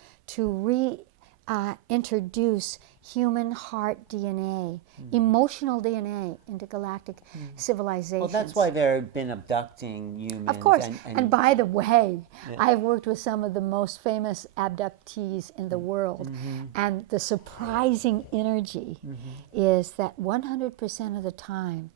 reintroduce human heart DNA, emotional DNA into galactic civilizations. Well, that's why they've been abducting humans. Of course. And by the way, I've worked with some of the most famous abductees in the world. And the surprising energy is that 100% of the time,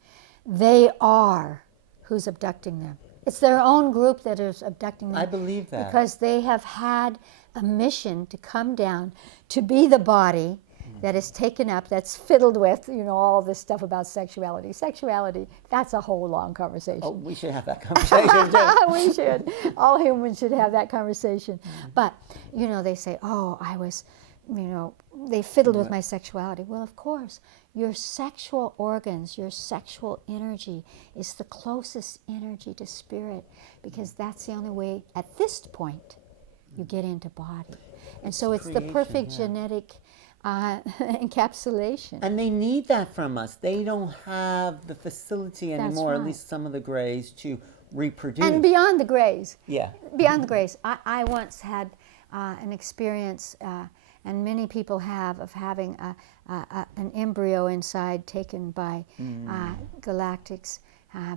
they are who's abducting them. It's their own group that is abducting them. I believe that. Because they have had a mission to come down to be the body that is taken up, that's fiddled with, all this stuff about sexuality. Sexuality, that's a whole long conversation. Oh, we should have that conversation too. We should. All humans should have that conversation. But, they say, oh, I was, they fiddled with my sexuality. Well, of course, your sexual organs, your sexual energy is the closest energy to spirit, because that's the only way, at this point, you get into body. And so it's the perfect genetic encapsulation. And they need that from us. They don't have the facility anymore, right. At least some of the Greys, to reproduce. And beyond the Greys. Yeah. Beyond the Greys. I once had an experience, and many people have, of having an embryo inside taken by galactics,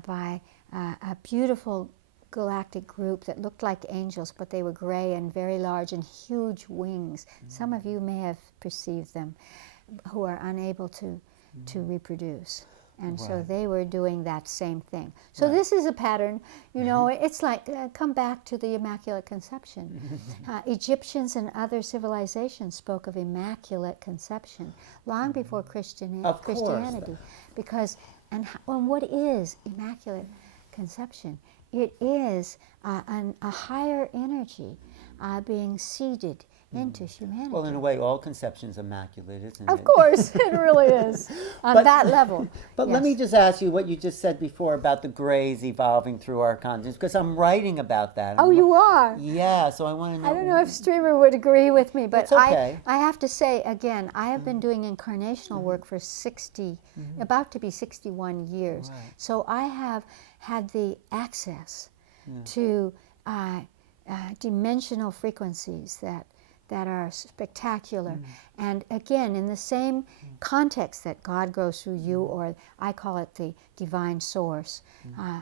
by a beautiful galactic group that looked like angels, but they were gray and very large and huge wings. Some of you may have perceived them, who are unable to reproduce. And so they were doing that same thing. So this is a pattern, it's like, come back to the Immaculate Conception. Egyptians and other civilizations spoke of Immaculate Conception long before Christianity. Because, and what is Immaculate Conception? It is a higher energy being seeded into humanity. Well, in a way, all conception's immaculate, isn't it? Of course, it really is, on that level. But let me just ask you what you just said before about the Greys evolving through our consciousness, because I'm writing about that. Oh, you are? Yeah, so I want to know. I don't know if Streamer would agree with me, but It's okay. I have to say, again, I have been doing incarnational work for about to be 61 years. Right. So I have had the access to dimensional frequencies that are spectacular. And again, in the same context that God grows through you, or I call it the divine source,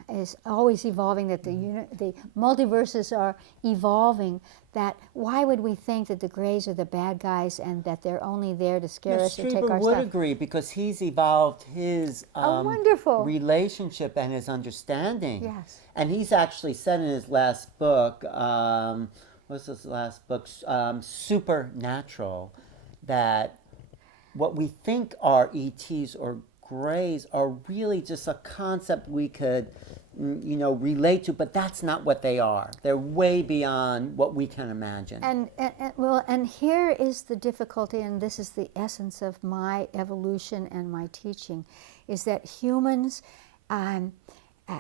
is always evolving, that the multiverses are evolving, that why would we think that the Greys are the bad guys and that they're only there to scare us or take our would stuff? agree, because he's evolved his wonderful relationship and his understanding. Yes. And he's actually said in his last book, what's his last book? Supernatural, that what we think are ETs or Greys are really just a concept we could, relate to, but that's not what they are. They're way beyond what we can imagine. And here is the difficulty, and this is the essence of my evolution and my teaching, is that humans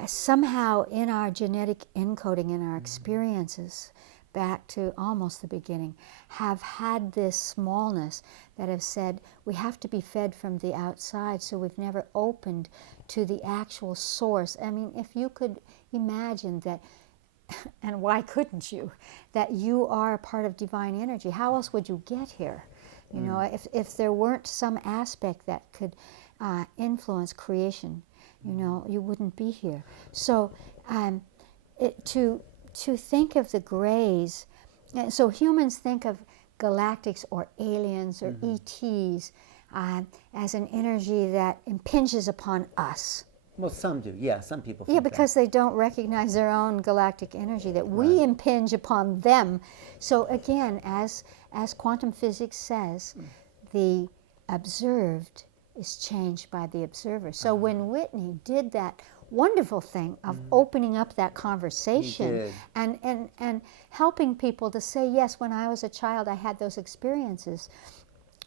somehow in our genetic encoding, in our experiences, back to almost the beginning, have had this smallness that have said we have to be fed from the outside, so we've never opened to the actual source. I mean, if you could imagine that, and why couldn't you, that you are a part of divine energy, how else would you get here? If there weren't some aspect that could influence creation, you wouldn't be here. So to think of the Greys, so humans think of galactics or aliens or ETs as an energy that impinges upon us. Well, some do. Yeah, some people. Yeah, think because they don't recognize their own galactic energy, that we Right. impinge upon them. So again, as quantum physics says, the observed is changed by the observer. So when Whitney did that wonderful thing of opening up that conversation and helping people to say, yes, when I was a child, I had those experiences,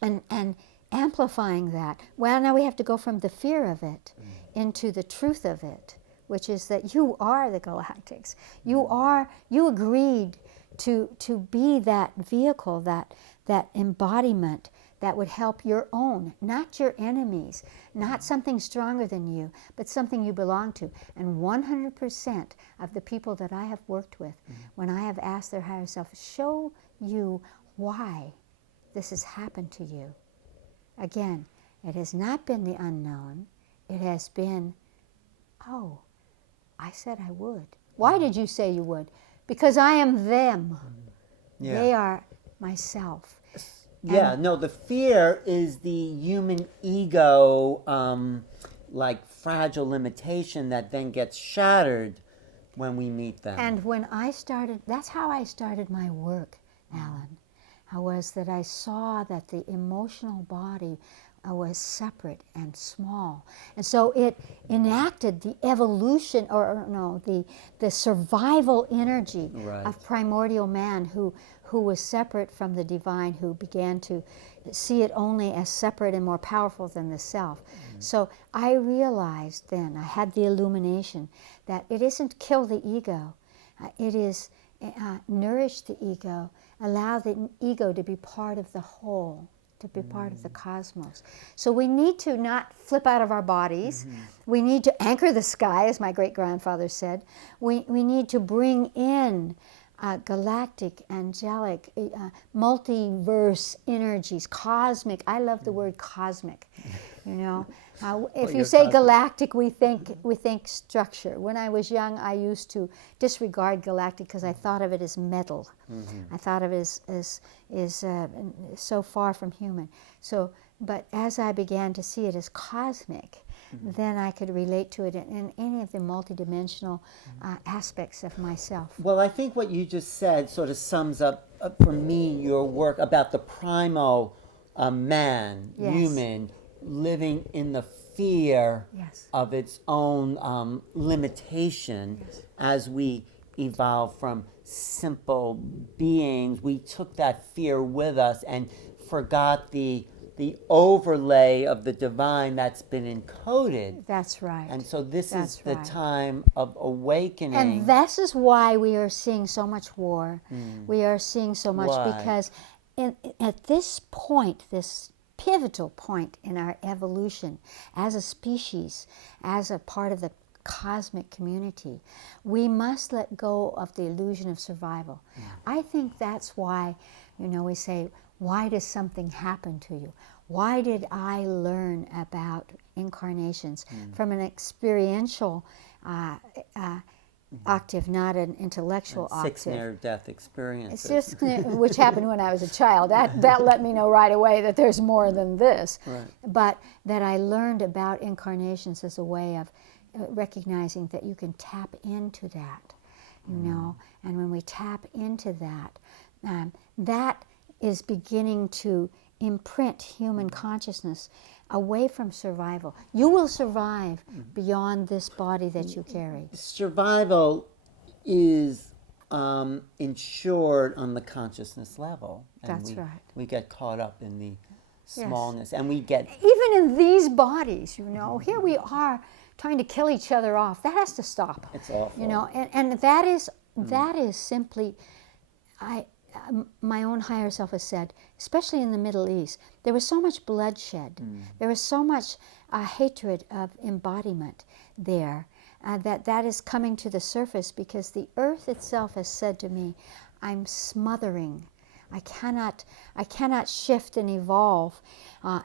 and amplifying that. Well, now we have to go from the fear of it into the truth of it, which is that you are the galactics. You agreed to be that vehicle, that embodiment that would help your own, not your enemies, not something stronger than you, but something you belong to. And 100% of the people that I have worked with, when I have asked their higher self, show you why this has happened to you. Again, it has not been the unknown. It has been, oh, I said I would. Why did you say you would? Because I am them. Yeah. They are myself. Yeah, no, the fear is the human ego, like fragile limitation that then gets shattered when we meet them. And when I started, that's how I started my work, Alan. Was that I saw that the emotional body was separate and small. And so it enacted the evolution, or no, the survival energy of primordial man who was separate from the divine, who began to see it only as separate and more powerful than the self. So I realized then, I had the illumination, that it isn't kill the ego, it is nourish the ego, allow the ego to be part of the whole, to be part of the cosmos. So we need to not flip out of our bodies. We need to anchor the sky, as my great-grandfather said. We need to bring in galactic, angelic, multiverse energies, cosmic. I love the word cosmic. You know, if you say galactic, we think structure. When I was young, I used to disregard galactic because I thought of it as metal. I thought of it as so far from human. So, but as I began to see it as cosmic, then I could relate to it in any of the multidimensional aspects of myself. Well, I think what you just said sort of sums up for me your work about the primal man, human, living in the fear of its own limitation. As we evolved from simple beings, we took that fear with us and forgot the overlay of the divine that's been encoded. That's right. And so this is the time of awakening. And this is why we are seeing so much war. We are seeing so much because at this point, this pivotal point in our evolution as a species, as a part of the cosmic community, we must let go of the illusion of survival. I think that's why, we say, why does something happen to you? Why did I learn about incarnations from an experiential octave, not an intellectual octave? 6 near-death experiences. It's just, which happened when I was a child. That let me know right away that there's more than this. But that I learned about incarnations as a way of recognizing that you can tap into that, and when we tap into that, that is beginning to imprint human consciousness away from survival. You will survive beyond this body that you carry. Survival is ensured on the consciousness level. And That's right. We get caught up in the smallness, and we get... Even in these bodies, here we are trying to kill each other off. That has to stop. It's awful. And that is simply... my own higher self has said, especially in the Middle East, there was so much bloodshed. There was so much hatred of embodiment there that is coming to the surface because the earth itself has said to me, I'm smothering. I cannot shift and evolve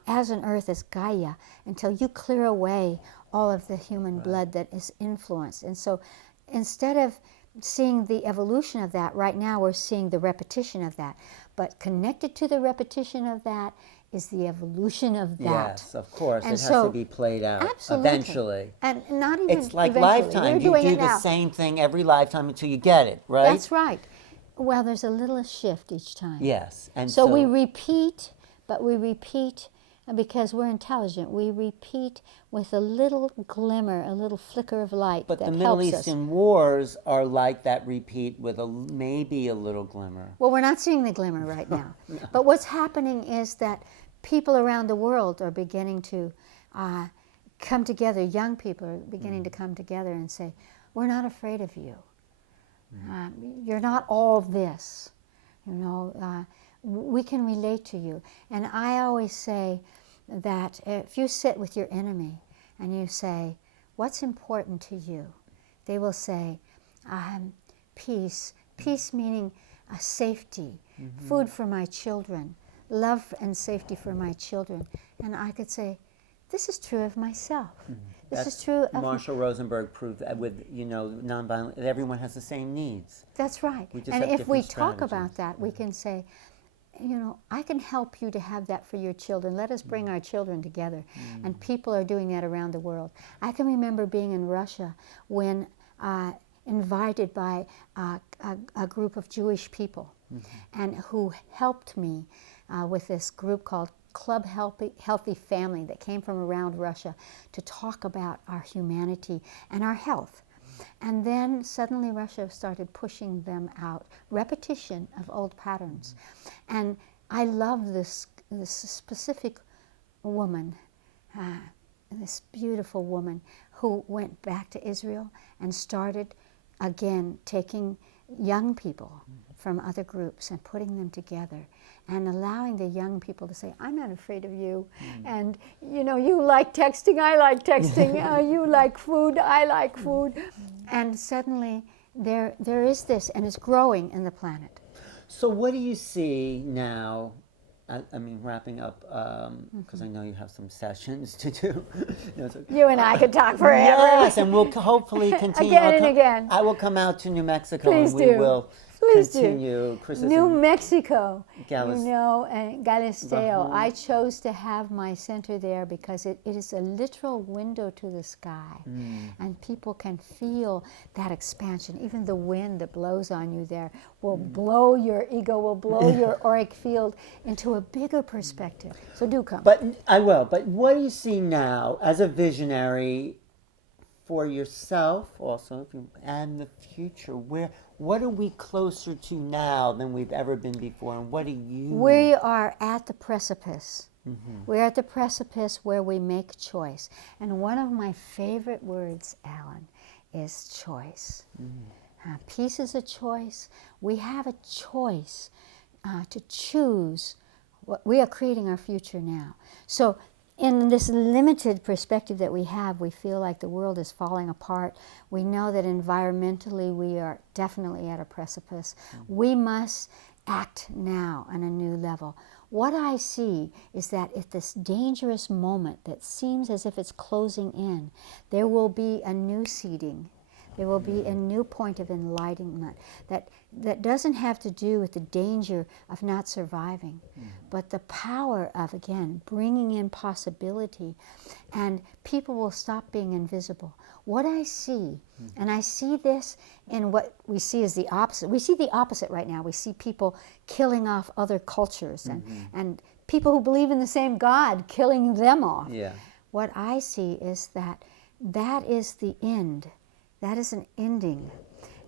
as an earth, as Gaia, until you clear away all of the human blood that is influenced. And so instead of seeing the evolution of that, right now we're seeing the repetition of that. But connected to the repetition of that is the evolution of that. Yes, of course. And it has so- to be played out Absolutely. eventually. And not even It's like eventually. lifetime. We're You doing do it the now. same thing every lifetime until you get it, right? That's right. Well, there's a little shift each time. Yes. And So we repeat, but we repeat because we're intelligent. We repeat with a little glimmer, a little flicker of light But that the Middle helps us. Eastern wars are like that repeat with maybe a little glimmer. Well, we're not seeing the glimmer right now. But what's happening is that people around the world are beginning to come together. Young people are beginning to come together and say, we're not afraid of you. You're not all this. We can relate to you. And I always say that if you sit with your enemy and you say, what's important to you? They will say, peace. Peace meaning safety, food for my children, love and safety for my children. And I could say, this is true of myself. This is true of Marshall Rosenberg proved that with nonviolent, everyone has the same needs. That's right. We just And have if we different talk strategies. about that, we can say, I can help you to have that for your children. Let us bring our children together. And people are doing that around the world. I can remember being in Russia when invited by a group of Jewish people and who helped me with this group called Club Healthy Family that came from around Russia to talk about our humanity and our health. And then suddenly Russia started pushing them out, repetition of old patterns. And I love this specific woman, this beautiful woman who went back to Israel and started again taking young people from other groups and putting them together and allowing the young people to say, I'm not afraid of you. And, you like texting, I like texting. You like food, I like food. And suddenly there is this, and it's growing in the planet. So what do you see now? I mean, wrapping up, because I know you have some sessions to do. No, it's okay. You and I could talk forever. Yes, and we'll hopefully continue. Again and again. I will come out to New Mexico Please and we do. will Please continue. Chris is New in- Mexico, Galles- and Galisteo. Bajo. I chose to have my center there because it is a literal window to the sky. And people can feel that expansion. Even the wind that blows on you there will blow your ego, will blow your auric field into a bigger perspective. So do come. But I will. But what do you see now as a visionary for yourself also and the future? What are we closer to now than we've ever been before, and what do you... We are at the precipice. We're at the precipice where we make choice. And one of my favorite words, Alan, is choice. Peace is a choice. We have a choice to choose. We are creating our future now. So in this limited perspective that we have, we feel like the world is falling apart. We know that environmentally we are definitely at a precipice. We must act now on a new level. What I see is that at this dangerous moment that seems as if it's closing in, there will be a new seeding. There will be a new point of enlightenment that doesn't have to do with the danger of not surviving, but the power of, again, bringing in possibility, and people will stop being invisible. What I see, and I see this in what we see as the opposite. We see the opposite right now. We see people killing off other cultures and people who believe in the same God killing them off. Yeah. What I see is that is the end. That is an ending.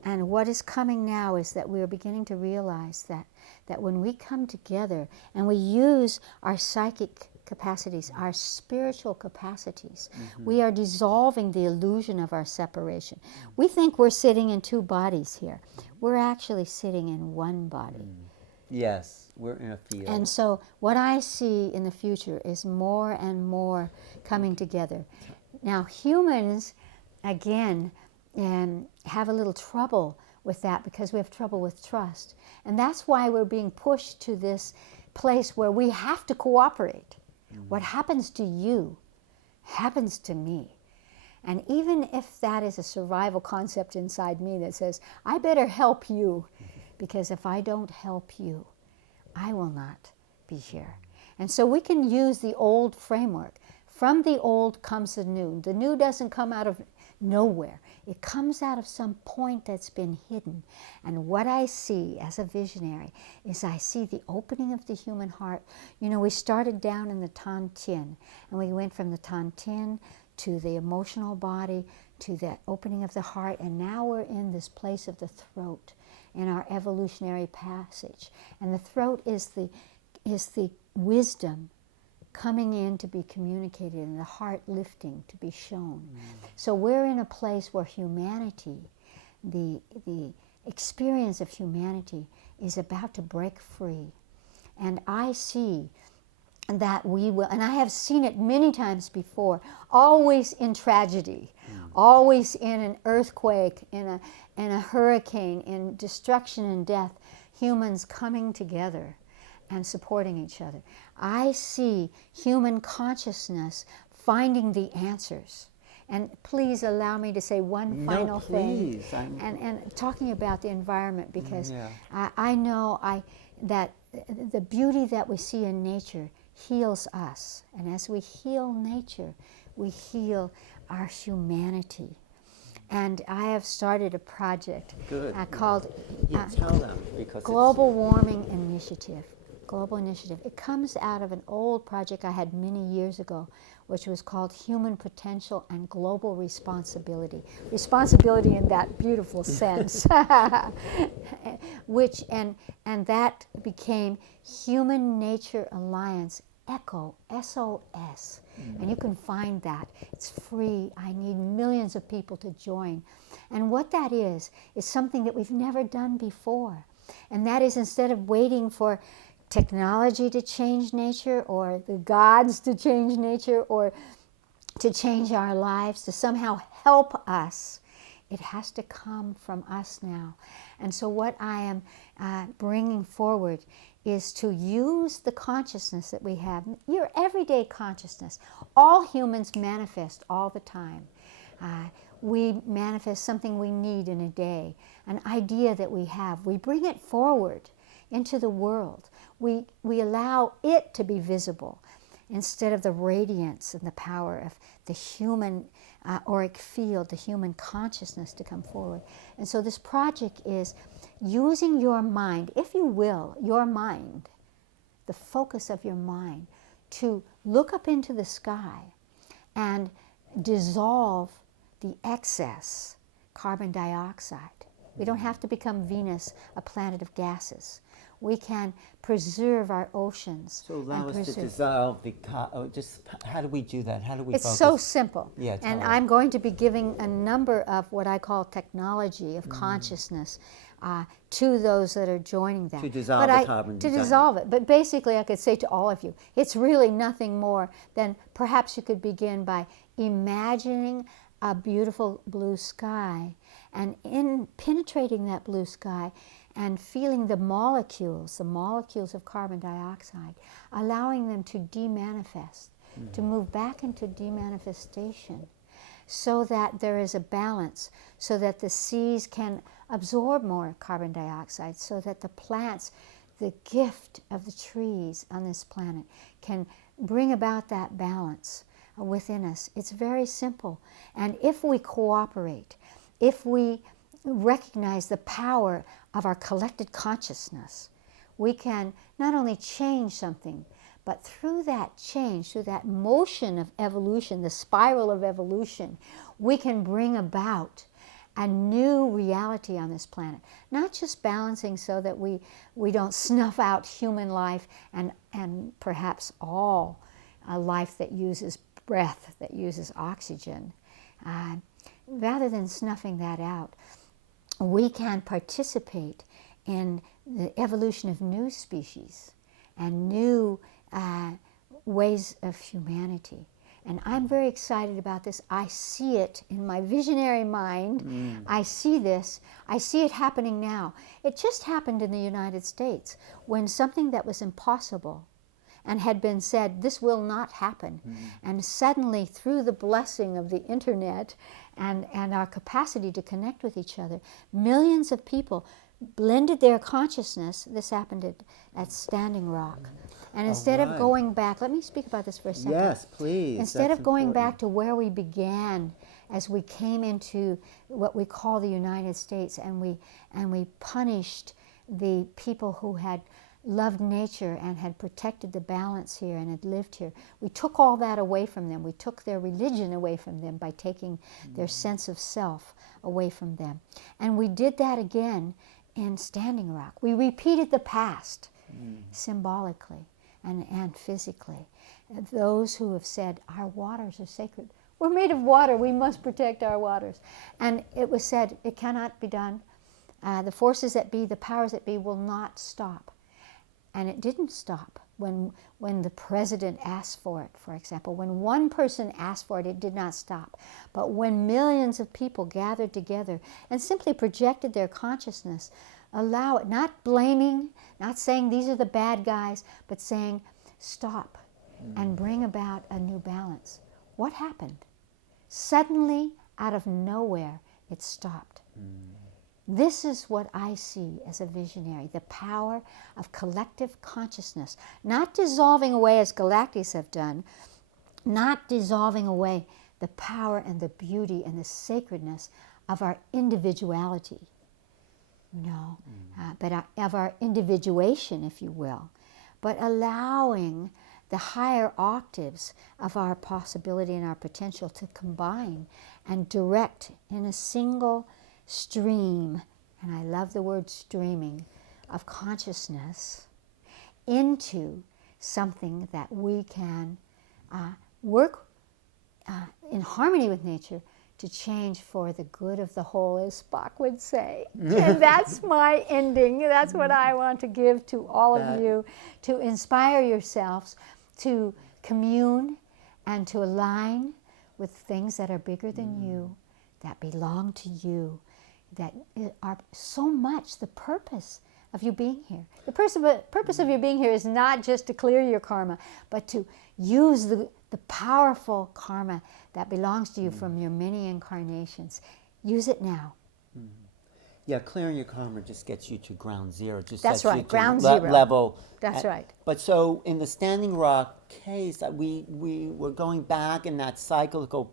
And what is coming now is that we are beginning to realize that when we come together and we use our psychic capacities, our spiritual capacities, we are dissolving the illusion of our separation. We think we're sitting in two bodies here. We're actually sitting in one body. Yes, we're in a field. And so what I see in the future is more and more coming together. Now humans, again, have a little trouble with that because we have trouble with trust. And that's why we're being pushed to this place where we have to cooperate. What happens to you happens to me. And even if that is a survival concept inside me that says, I better help you, because if I don't help you, I will not be here. And so we can use the old framework. From the old comes the new. The new doesn't come out of nowhere. It comes out of some point that's been hidden. And what I see as a visionary is I see the opening of the human heart. You know, we started down in the Tan Tien, and we went from the Tan Tien to the emotional body, to the opening of the heart, and now we're in this place of the throat in our evolutionary passage. And the throat is the wisdom coming in to be communicated, and the heart lifting to be shown. So we're in a place where humanity, the experience of humanity is about to break free. And I see that we will, and I have seen it many times before, always in tragedy, always in an earthquake, in a hurricane, in destruction and death, humans coming together and supporting each other. I see human consciousness finding the answers. And please allow me to say one final thing. And talking about the environment, because I know that the beauty that we see in nature heals us. And as we heal nature, we heal our humanity. And I have started a project called tell them, because Global Warming Initiative. Global Initiative. It comes out of an old project I had many years ago, which was called Human Potential and Global Responsibility. Responsibility in that beautiful sense. And that became Human Nature Alliance ECHO, SOS. And you can find that. It's free. I need millions of people to join. And what that is something that we've never done before. And that is, instead of waiting for technology to change nature, or the gods to change nature, or to change our lives, to somehow help us, it has to come from us now. And so what I am bringing forward is to use the consciousness that we have, your everyday consciousness. All humans manifest all the time. We manifest something we need in a day, an idea that we have. We bring it forward into the world. We allow it to be visible instead of the radiance and the power of the human auric field, the human consciousness to come forward. And so this project is using your mind, if you will, your mind, the focus of your mind, to look up into the sky and dissolve the excess carbon dioxide. We don't have to become Venus, a planet of gases. We can preserve our oceans. So allow us to dissolve the, just how do we do that? How do we focus? It's so simple. Yeah, and I'm going to be giving a number of what I call technology of consciousness to those that are joining that. To dissolve the carbon. To dissolve it. But basically, I could say to all of you, it's really nothing more than perhaps you could begin by imagining a beautiful blue sky, and in penetrating that blue sky and feeling the molecules of carbon dioxide, allowing them to demanifest, to move back into demanifestation, so that there is a balance, so that the seas can absorb more carbon dioxide, so that the plants, the gift of the trees on this planet, can bring about that balance within us. It's very simple. And if we cooperate, if we recognize the power of our collected consciousness, we can not only change something, but through that change, through that motion of evolution, the spiral of evolution, we can bring about a new reality on this planet. Not just balancing so that we don't snuff out human life and perhaps all life that uses breath, that uses oxygen. Rather than snuffing that out, we can participate in the evolution of new species and new ways of humanity. And I'm very excited about this. I see it in my visionary mind. I see this. I see it happening now. It just happened in the United States when something that was impossible and had been said, this will not happen. And suddenly, through the blessing of the internet and our capacity to connect with each other, millions of people blended their consciousness. This happened at Standing Rock. And instead of right. going back, let me speak about this for a second. Yes, please. Instead That's of going important. back to where we began as we came into what we call the United States, and we punished the people who had loved nature and had protected the balance here and had lived here. We took all that away from them. We took their religion away from them by taking their sense of self away from them. And we did that again in Standing Rock. We repeated the past symbolically and physically. Those who have said, our waters are sacred. We're made of water. We must protect our waters. And it was said, it cannot be done. The forces that be, the powers that be, will not stop. And it didn't stop when the president asked for it, for example. When one person asked for it, it did not stop. But when millions of people gathered together and simply projected their consciousness, allow it, not blaming, not saying these are the bad guys, but saying stop and bring about a new balance. What happened? Suddenly, out of nowhere, it stopped. This is what I see as a visionary, the power of collective consciousness, not dissolving away as galactics have done, not dissolving away the power and the beauty and the sacredness of our individuality, but of our individuation, if you will, but allowing the higher octaves of our possibility and our potential to combine and direct in a single stream, and I love the word streaming, of consciousness into something that we can work in harmony with nature to change for the good of the whole, as Spock would say. And that's my ending. That's what I want to give to all of you, to inspire yourselves to commune and to align with things that are bigger than you, that belong to you, that are so much the purpose of you being here. The purpose of you being here is not just to clear your karma, but to use the powerful karma that belongs to you from your many incarnations. Use it now. Yeah, clearing your karma just gets you to ground zero. Just That's sets you right, to ground zero. Level. That's right. But so in the Standing Rock case, we were going back in that cyclical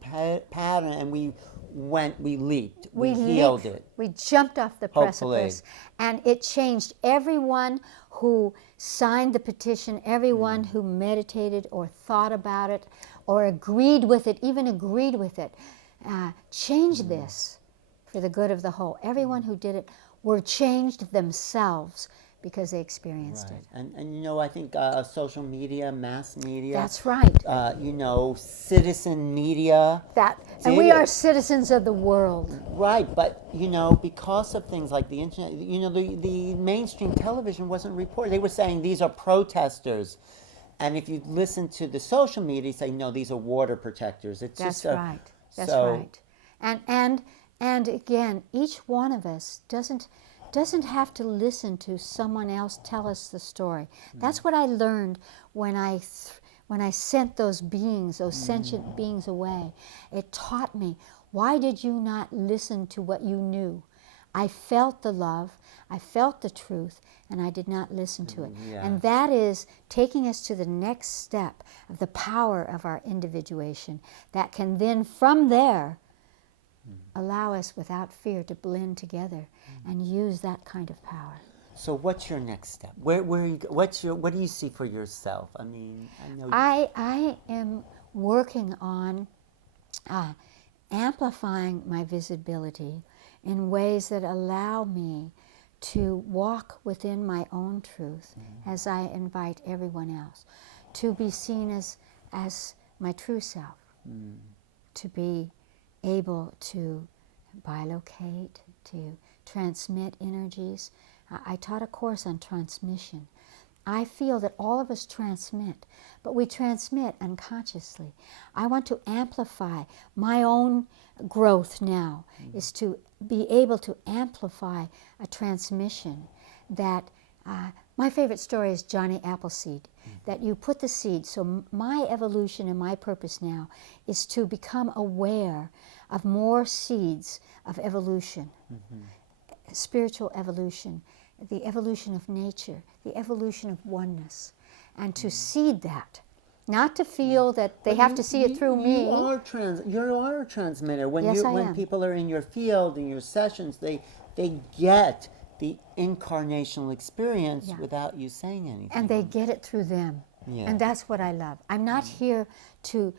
pattern, and we leaped. We healed it. We jumped off the Hopefully. precipice, and it changed everyone who signed the petition, everyone who meditated or thought about it or agreed with it, even agreed with it. Change this for the good of the whole. Everyone who did it were changed themselves because they experienced it. And I think social media, mass media. That's right. Citizen media. And we are citizens of the world. Right, but because of things like the internet, the mainstream television wasn't reporting. They were saying these are protesters, and if you listen to the social media, say no, these are water protectors. It's That's just right. That's right. And again, each one of us doesn't have to listen to someone else tell us the story. That's what I learned when I sent those beings, those sentient beings away. It taught me, why did you not listen to what you knew? I felt the love, I felt the truth, and I did not listen to it. Yeah. And that is taking us to the next step of the power of our individuation that can then, from there, allow us without fear to blend together and use that kind of power. So what's your next step? Where you, what do you see for yourself? I mean, I am working on amplifying my visibility in ways that allow me to walk within my own truth as I invite everyone else to be seen as my true self, to be able to bilocate, to transmit energies. I taught a course on transmission. I feel that all of us transmit, but we transmit unconsciously. I want to amplify my own growth now, is to be able to amplify a transmission that, my favorite story is Johnny Appleseed, that you put the seed. So my evolution and my purpose now is to become aware of more seeds of evolution. spiritual evolution, the evolution of nature, the evolution of oneness, and to seed that. Not to feel that they have to see it through me. You are a transmitter. When Yes, I when am. people are in your field, in your sessions, they get the incarnational experience Yeah. without you saying anything. And they get it through them. Yeah. And that's what I love. I'm not here to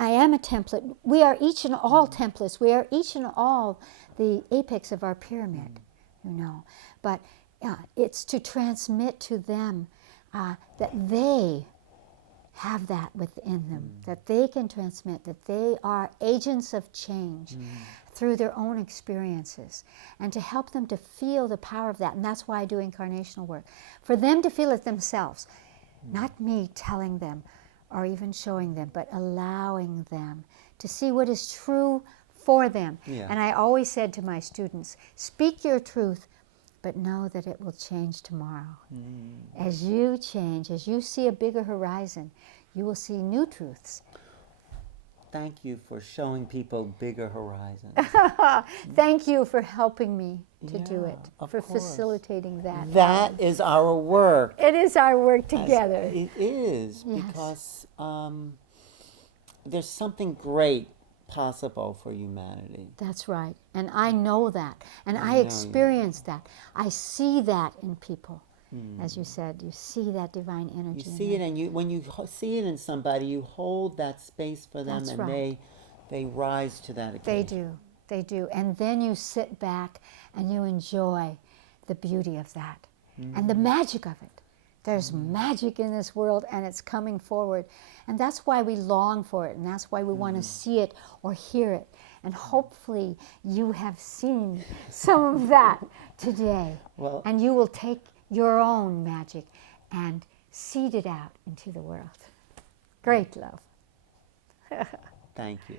I am a template. We are each and all templates. We are each and all the apex of our pyramid, you know. But it's to transmit to them that they have that within them, that they can transmit, that they are agents of change through their own experiences, and to help them to feel the power of that. And that's why I do incarnational work. For them to feel it themselves, not me telling them or even showing them, but allowing them to see what is true for them. Yeah. And I always said to my students, speak your truth, but know that it will change tomorrow. As you change, as you see a bigger horizon, you will see new truths. Thank you for showing people bigger horizons. Thank you for helping me to do Yeah, it, of for course. facilitating that. That is our work. It is our work together. It is, Yes. because there's something great possible for humanity. That's right. And I know that. And I know you. experience that. I see that in people. As you said, you see that divine energy. You in see it, them. and when you see it in somebody, you hold that space for them, That's and right. they rise to that They occasion. do. They do. And then you sit back and you enjoy the beauty of that and the magic of it. There's magic in this world, and it's coming forward. And that's why we long for it, and that's why we want to see it or hear it. And hopefully you have seen some of that today. Well- and you will take your own magic and seed it out into the world. Great love. Thank you.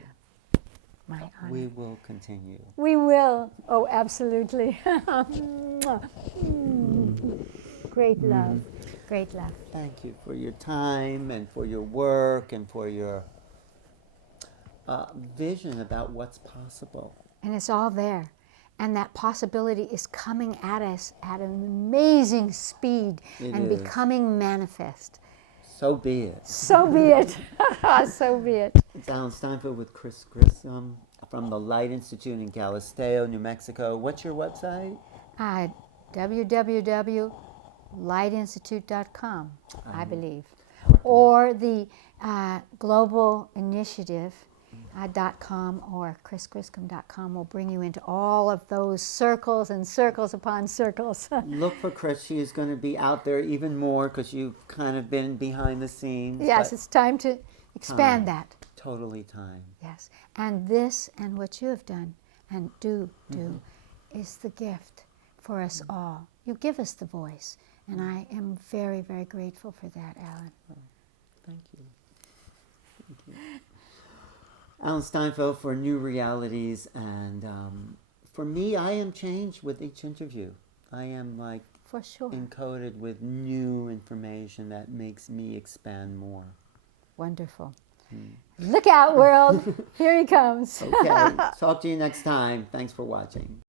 My honor. We will continue. We will. Oh, absolutely. Great love. Great love. Thank you for your time and for your work and for your vision about what's possible. And it's all there. And that possibility is coming at us at an amazing speed It and is. becoming manifest. So be it. So be it. So be it. It's Alan Steinfeld with Chris Griscom from the Light Institute in Galisteo, New Mexico. What's your website? www.lightinstitute.com, I believe. Or the Global Initiative .com or chrisgriscom.com will bring you into all of those circles and circles upon circles. Look for Chris. She is going to be out there even more because you've kind of been behind the scenes. Yes, but it's time to expand time. that. Totally time. Yes, and this and what you have done and do is the gift for us all. You give us the voice, and I am very, very grateful for that, Alan. Thank you. Thank you. Alan Steinfeld for New Realities, and for me, I am changed with each interview. I am like For sure. encoded with new information that makes me expand more. Wonderful. Look out, world. Here he comes. Okay, talk to you next time. Thanks for watching.